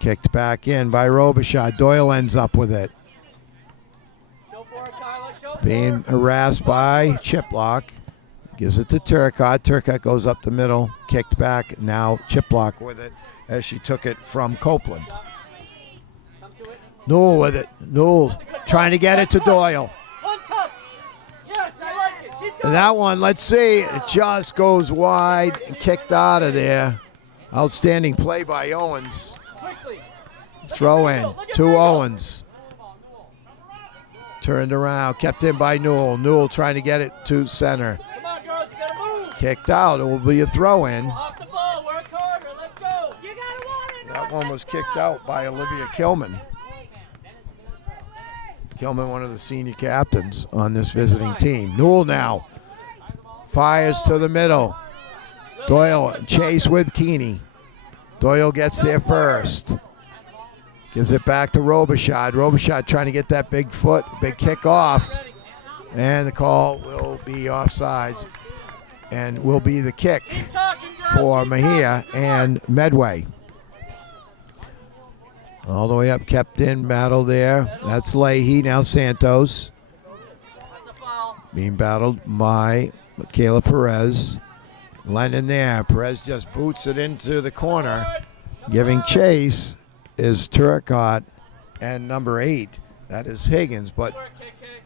Kicked back in by Robichaud. Doyle ends up with it. Being harassed by Chiplock. Gives it to Turcotte. Turcotte goes up the middle. Kicked back. Now Chiplock with it as she took it from Copeland. Newell with it. Newell trying to get it to Doyle. That one, let's see, it just goes wide and kicked out of there. Outstanding play by Owens. Throw in to Owens. Turned around, kept in by Newell. Newell trying to get it to center. Kicked out, it will be a throw in. That one was kicked out by Olivia Kilman. Kilman, one of the senior captains on this visiting team. Newell now fires to the middle. Doyle chase with Keeney. Doyle gets there first. Gives it back to Robichaud. Robichaud trying to get that big kick off. And the call will be offsides. And will be the kick for Mejia and Medway. All the way up, kept in battle there. That's Leahy, now Santos. Being battled by Michaela Perez. Lennon there. Perez just boots it into the corner. Giving chase is Turcotte and number 8. That is Higgins, but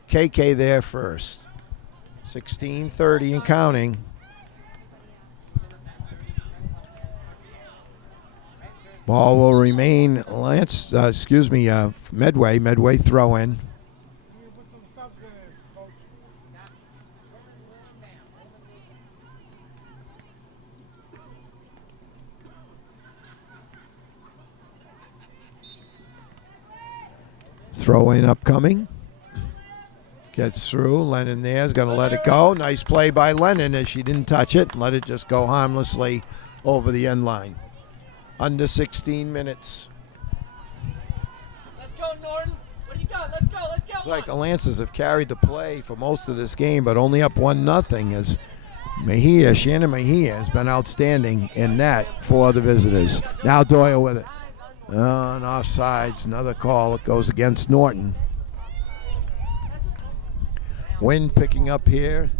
KK there first. 16:30 and counting. Ball will remain Medway. Medway throw in. Throw in upcoming. Gets through. Lennon there is going to let it go. Nice play by Lennon as she didn't touch it. Let it just go harmlessly over the end line. Under 16 minutes. Let's go, Norton. What do you got? Let's go. Let's go. It's like the Lancers have carried the play for most of this game, but only up 1-0 as Shannon Mejia has been outstanding in net for the visitors. Now Doyle with it. On offsides, another call. It goes against Norton. Wind picking up here.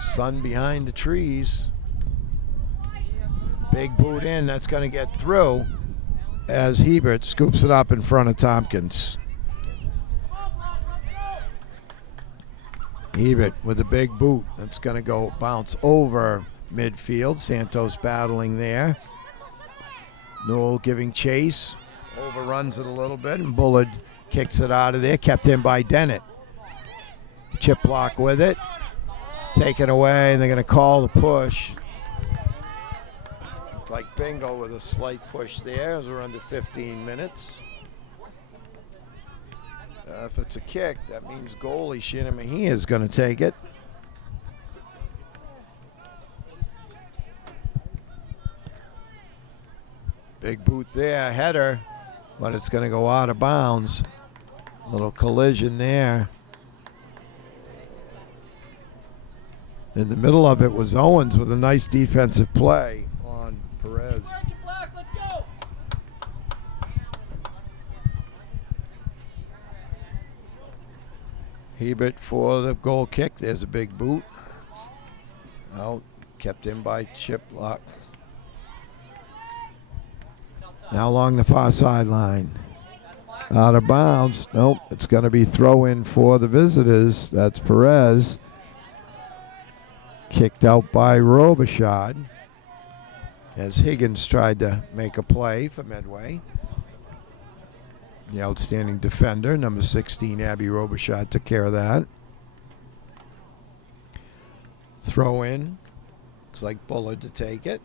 Sun behind the trees. Big boot in. That's going to get through as Hebert scoops it up in front of Tompkins. Hebert with a big boot. That's going to go bounce over midfield. Santos battling there. Newell giving chase. Overruns it a little bit, and Bullard kicks it out of there. Kept in by Dennett. Chip block with it. Taken away, and they're going to call the push. Like bingo with a slight push there as we're under 15 minutes. If it's a kick, that means goalie Shannon Mejia is going to take it. Big boot there, header, but it's going to go out of bounds. Little collision there. In the middle of it was Owens with a nice defensive play on Perez. Let's go. Hebert for the goal kick. There's a big boot. Out, kept in by Chiplock. Now along the far sideline. Out of bounds. Nope, it's going to be throw in for the visitors. That's Perez. Kicked out by Robichaud as Higgins tried to make a play for Medway. The outstanding defender, number 16, Abby Robichaud, took care of that. Throw in. Looks like Bullard to take it.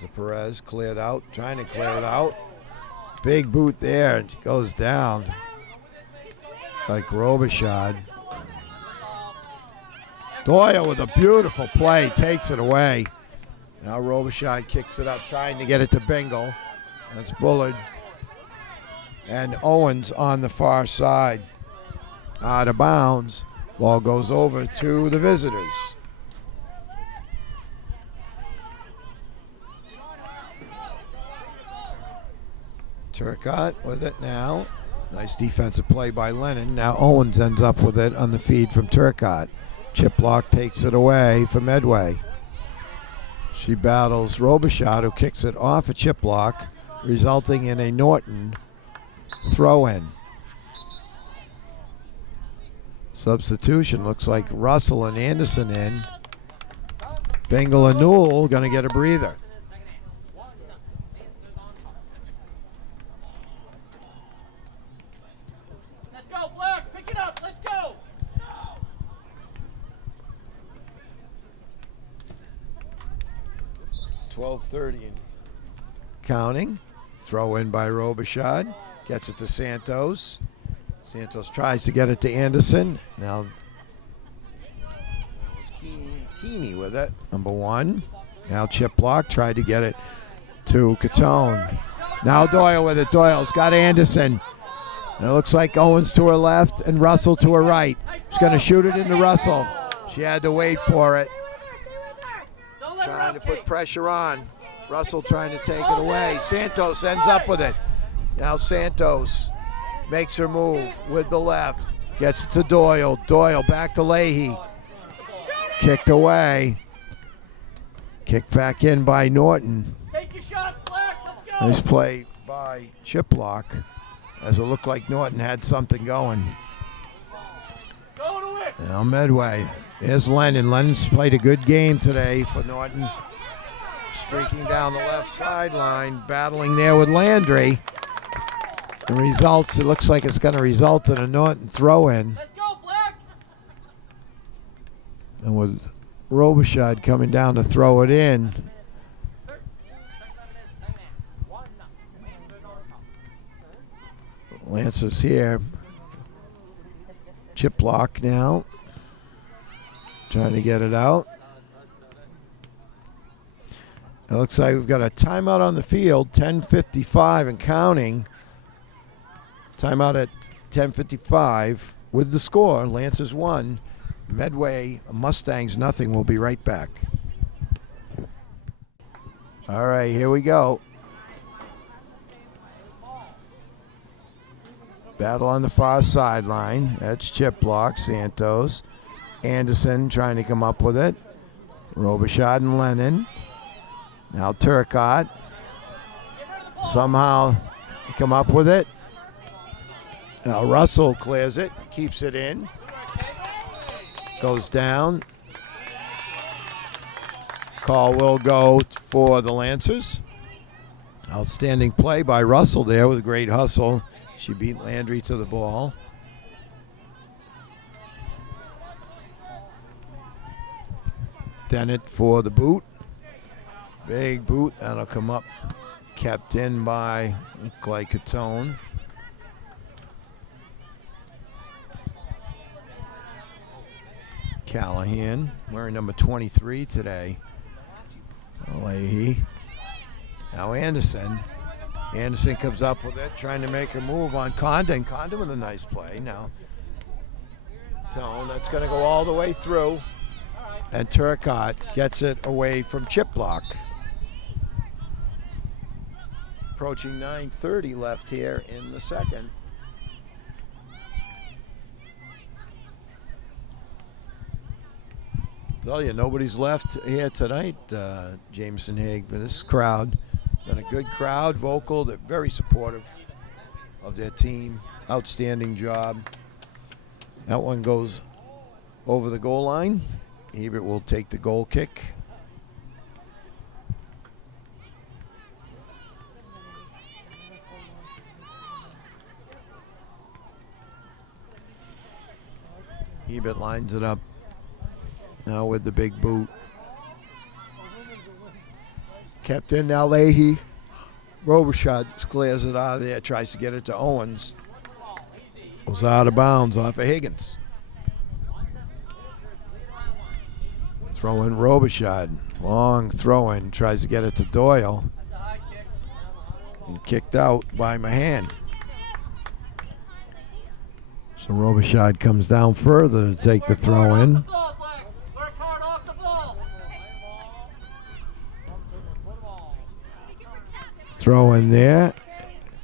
To Perez, cleared out, trying to clear it out. Big boot there, and she goes down. Like Robichaud. Doyle with a beautiful play, takes it away. Now Robichaud kicks it up, trying to get it to Bingle. That's Bullard. And Owens on the far side. Out of bounds. Ball goes over to the visitors. Turcotte with it now. Nice defensive play by Lennon. Now Owens ends up with it on the feed from Turcotte. Chiplock takes it away for Medway. She battles Robichaud, who kicks it off a Chiplock, resulting in a Norton throw-in. Substitution looks like Russell and Anderson in. Bingle and Newell going to get a breather. Let's go, Black. Pick it up. Let's go. 12:30 and counting. Throw in by Robichaud. Gets it to Santos. Santos tries to get it to Anderson. Now that was Keeney with it, number 1. Now Chiplock tried to get it to Catone. Now Doyle with it. Doyle's got Anderson. And it looks like Owens to her left and Russell to her right. She's going to shoot it into Russell. She had to wait for it. Trying to put pressure on. Russell trying to take it away. Santos ends up with it. Now Santos makes her move with the left. Gets it to Doyle. Doyle back to Leahy. Kicked away. Kicked back in by Norton. Take your shot, Black. Let's go. Nice play by Chiplock, as it looked like Norton had something going. Go to it. Now Medway. There's Lennon. Lennon's played a good game today for Norton. Streaking down the left sideline, battling there with Landry. The results, it looks like it's going to result in a Norton throw-in. Let's go, Black. And with Robichaud coming down to throw it in. Lancers here Chip block now. Trying to get it out. It looks like we've got a timeout on the field, 10:55 and counting. Timeout at 10:55 with the score. Lancers 1, Medway Mustangs nothing. We'll be right back. All right, here we go. Battle on the far sideline. That's chip block, Santos. Anderson trying to come up with it. Robichaud and Lennon. Now Turcotte. Somehow come up with it. Now Russell clears it, keeps it in. Goes down. Call will go for the Lancers. Outstanding play by Russell there with a great hustle. She beat Landry to the ball. Dennett for the boot. Big boot. That'll come up. Kept in by Glycatone. Callahan wearing number 23 today. Leahy. Now Anderson. Anderson comes up with it, trying to make a move on Condon. Condon with a nice play. Now Tone, that's going to go all the way through. And Turcotte gets it away from chip block. Approaching 9:30 left here in the second. Tell you, nobody's left here tonight, Jameson Haig, for this crowd. Been a good crowd, vocal. They're very supportive of their team. Outstanding job. That one goes over the goal line. Hebert will take the goal kick. Hebert lines it up now with the big boot. Kept in now Leahy. Robichaud clears it out of there, tries to get it to Owens. Goes out of bounds off of Higgins. Throw in Robichaud. Long throw in, tries to get it to Doyle. And kicked out by Mahan. So Robichaud comes down further to take the throw in. Throw in there,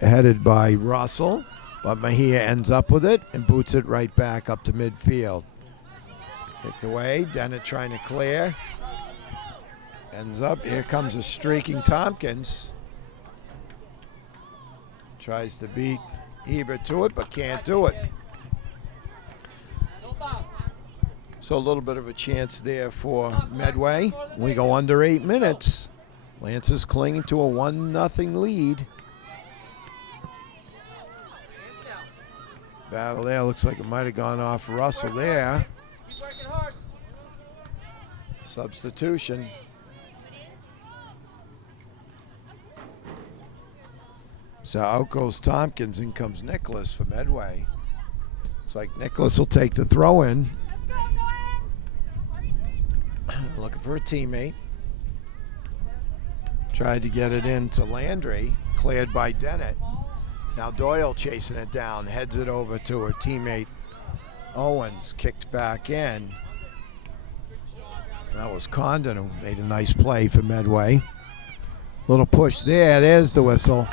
headed by Russell, but Mejia ends up with it and boots it right back up to midfield. Kicked away, Dennett trying to clear. Ends up, here comes a streaking Tompkins. Tries to beat Hebert to it, but can't do it. So a little bit of a chance there for Medway. We go under 8 minutes. Lancers clinging to a 1-0 lead. Battle there, looks like it might have gone off Russell there. Substitution. So out goes Tompkins, in comes Nicholas for Medway. Looks like Nicholas will take the throw in. Looking for a teammate. Tried to get it into Landry, cleared by Dennett. Now Doyle chasing it down, heads it over to her teammate Owens, kicked back in. That was Condon who made a nice play for Medway. Little push there, there's the whistle.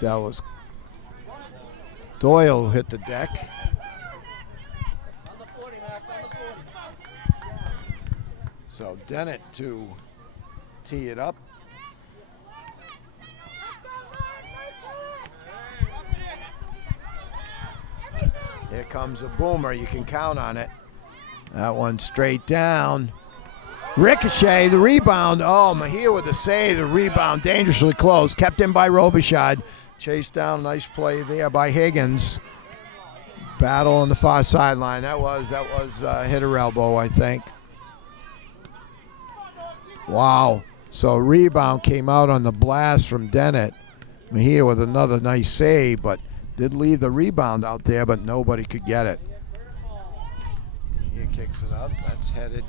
That was Doyle hit the deck. So Dennett to tee it up. Here comes a boomer, you can count on it. That one straight down. Ricochet, the rebound. Oh, Mejia with the save, the rebound dangerously close. Kept in by Robichaud. Chased down, nice play there by Higgins. Battle on the far sideline. That was hit her elbow, I think. Wow, So rebound came out on the blast from Dennett. Mejia with another nice save, but did leave the rebound out there, but nobody could get it. Mejia kicks it up. That's headed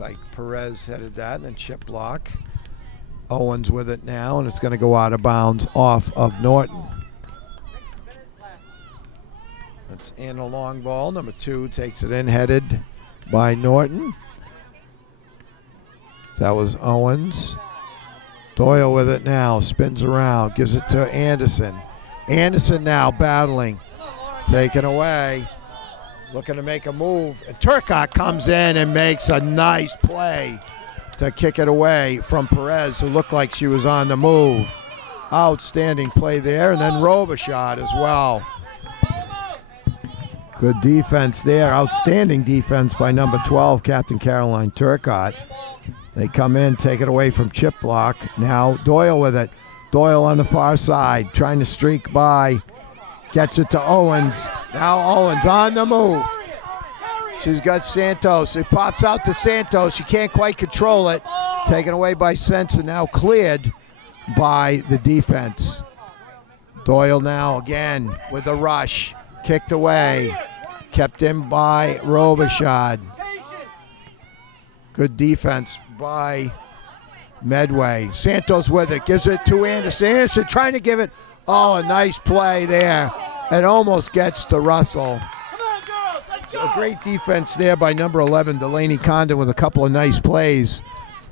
like Perez headed that, and then chip block. Owens with it now, and it's going to go out of bounds off of Norton. That's in a long ball. Number 2 takes it in, headed by Norton. That was Owens. Doyle with it now, spins around, gives it to Anderson. Anderson now battling, taken away, looking to make a move. And Turcotte comes in and makes a nice play to kick it away from Perez, who looked like she was on the move. Outstanding play there, and then Robichaud as well. Good defense there. Outstanding defense by number 12, Captain Caroline Turcotte. They come in, take it away from chip block. Now Doyle with it. Doyle on the far side, trying to streak by. Gets it to Owens. Now Owens on the move. She's got Santos. It pops out to Santos. She can't quite control it. Taken away by Sensen, now cleared by the defense. Doyle now again with the rush. Kicked away. Kept in by Robichaud. Good defense by Medway. Santos with it. Gives it to Anderson. Anderson trying to give it. Oh, a nice play there. It almost gets to Russell. A great defense there by number 11, Delaney Condon, with a couple of nice plays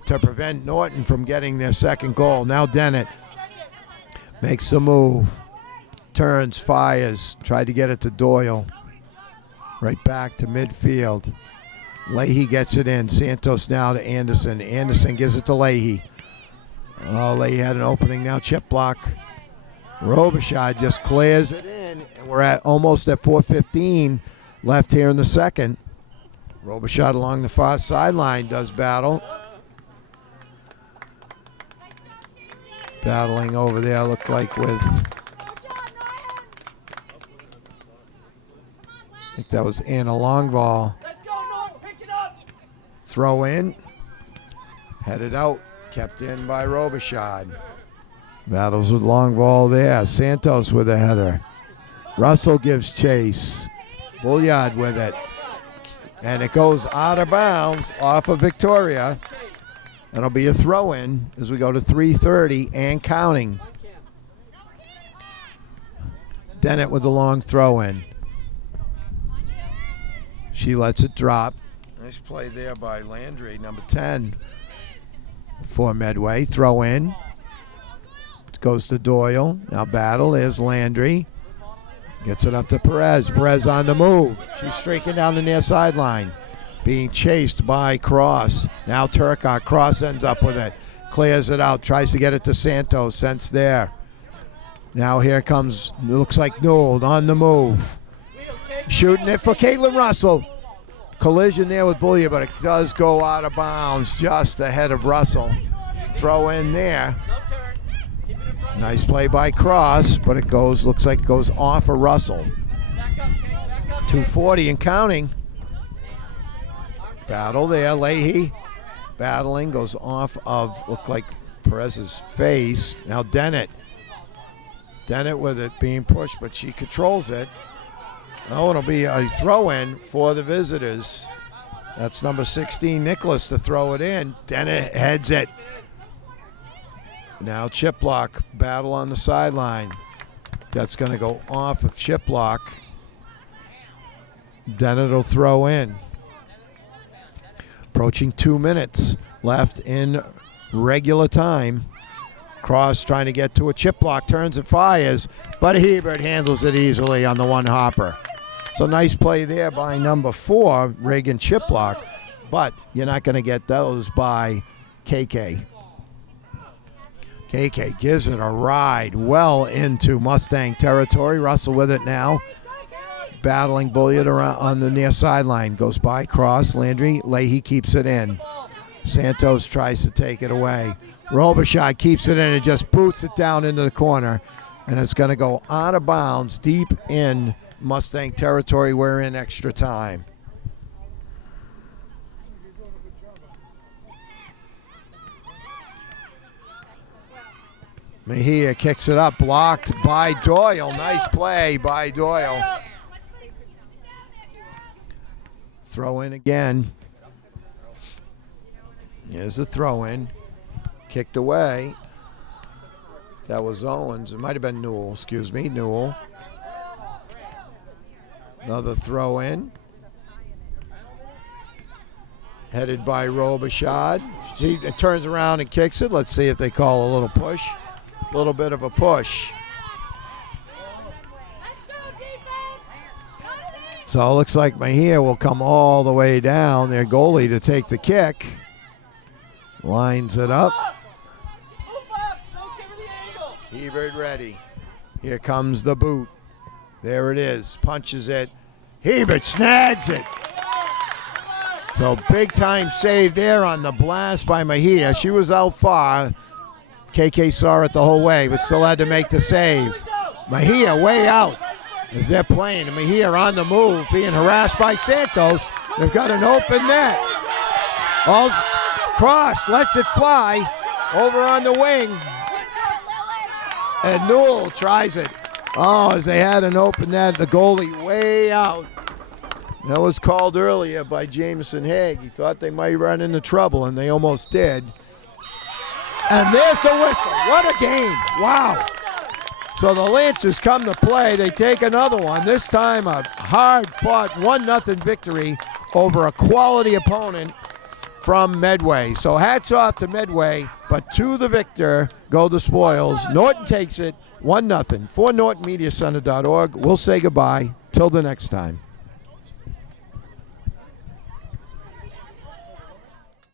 to prevent Norton from getting their second goal. Now Dennett makes the move. Turns, fires. Tried to get it to Doyle. Right back to midfield. Leahy gets it in. Santos now to Anderson. Anderson gives it to Leahy. Oh, Leahy had an opening now. Chip block. Robichaud just clears it in. And we're at almost at 4:15 left here in the second. Robichaud along the far sideline does battle. Battling over there, looked like with, I think that was Anna long ball. Throw in, headed out, kept in by Robichaud. Battles with long ball there. Santos with a header. Russell gives chase. Bulliard with it. And it goes out of bounds off of Victoria. It'll be a throw in as we go to 3:30 and counting. Dennett with the long throw in. She lets it drop. Nice play there by Landry, number 10 for Medway. Throw in. It goes to Doyle. Now battle. There's Landry. Gets it up to Perez. Perez on the move. She's streaking down the near sideline. Being chased by Cross. Now Turcotte. Cross ends up with it. Clears it out. Tries to get it to Santos. Sense there. Now here comes, looks like Newell on the move. Shooting it for Caitlin Russell. Collision there with Bulliard, but it does go out of bounds just ahead of Russell. Throw in there. Nice play by Cross, but it goes, looks like it goes off of Russell. 2:40 and counting. Battle there, Leahy. Battling, goes off of, looked like Perez's face. Now Dennett. Dennett with it being pushed, but she controls it. Oh, it'll be a throw-in for the visitors. That's number 16, Nicholas, to throw it in. Dennett heads it. Now Chiplock, battle on the sideline. That's going to go off of Chiplock. Dennett will throw in. Approaching 2 minutes left in regular time. Cross trying to get to a Chiplock, turns and fires, but Hebert handles it easily on the one hopper. So nice play there by number 4, Reagan Chiplock, but you're not going to get those by KK. KK gives it a ride well into Mustang territory. Russell with it now. Battling Bulliard around on the near sideline. Goes by Cross. Landry. Leahy keeps it in. Santos tries to take it away. Robichaud keeps it in and just boots it down into the corner. And it's going to go out of bounds deep in Mustang territory. We're in extra time. Mejia kicks it up, blocked by Doyle. Nice play by Doyle. Throw in again. Here's a throw in. Kicked away. That was Owens. It might have been Newell. Excuse me, Newell. Another throw in. Headed by Robichaud. She turns around and kicks it. Let's see if they call a little push. A little bit of a push. So it looks like Mejia will come all the way down, their goalie, to take the kick. Lines it up. Hebert ready. Here comes the boot. There it is. Punches it. Hebert snags it. So big time save there on the blast by Mejia. She was out far. KK saw it the whole way, but still had to make the save. Mejia way out as they're playing. And Mejia on the move, being harassed by Santos. They've got an open net. All's crossed, lets it fly over on the wing. And Newell tries it. Oh, as they had an open net, the goalie way out. That was called earlier by Jameson Haig. He thought they might run into trouble, and they almost did. And there's the whistle. What a game. Wow. So the Lancers come to play. They take another one. This time a hard-fought 1-0 victory over a quality opponent from Medway. So hats off to Medway, but to the victor go the spoils. Norton takes it 1-0. For NortonMediaCenter.org, we'll say goodbye. Till the next time.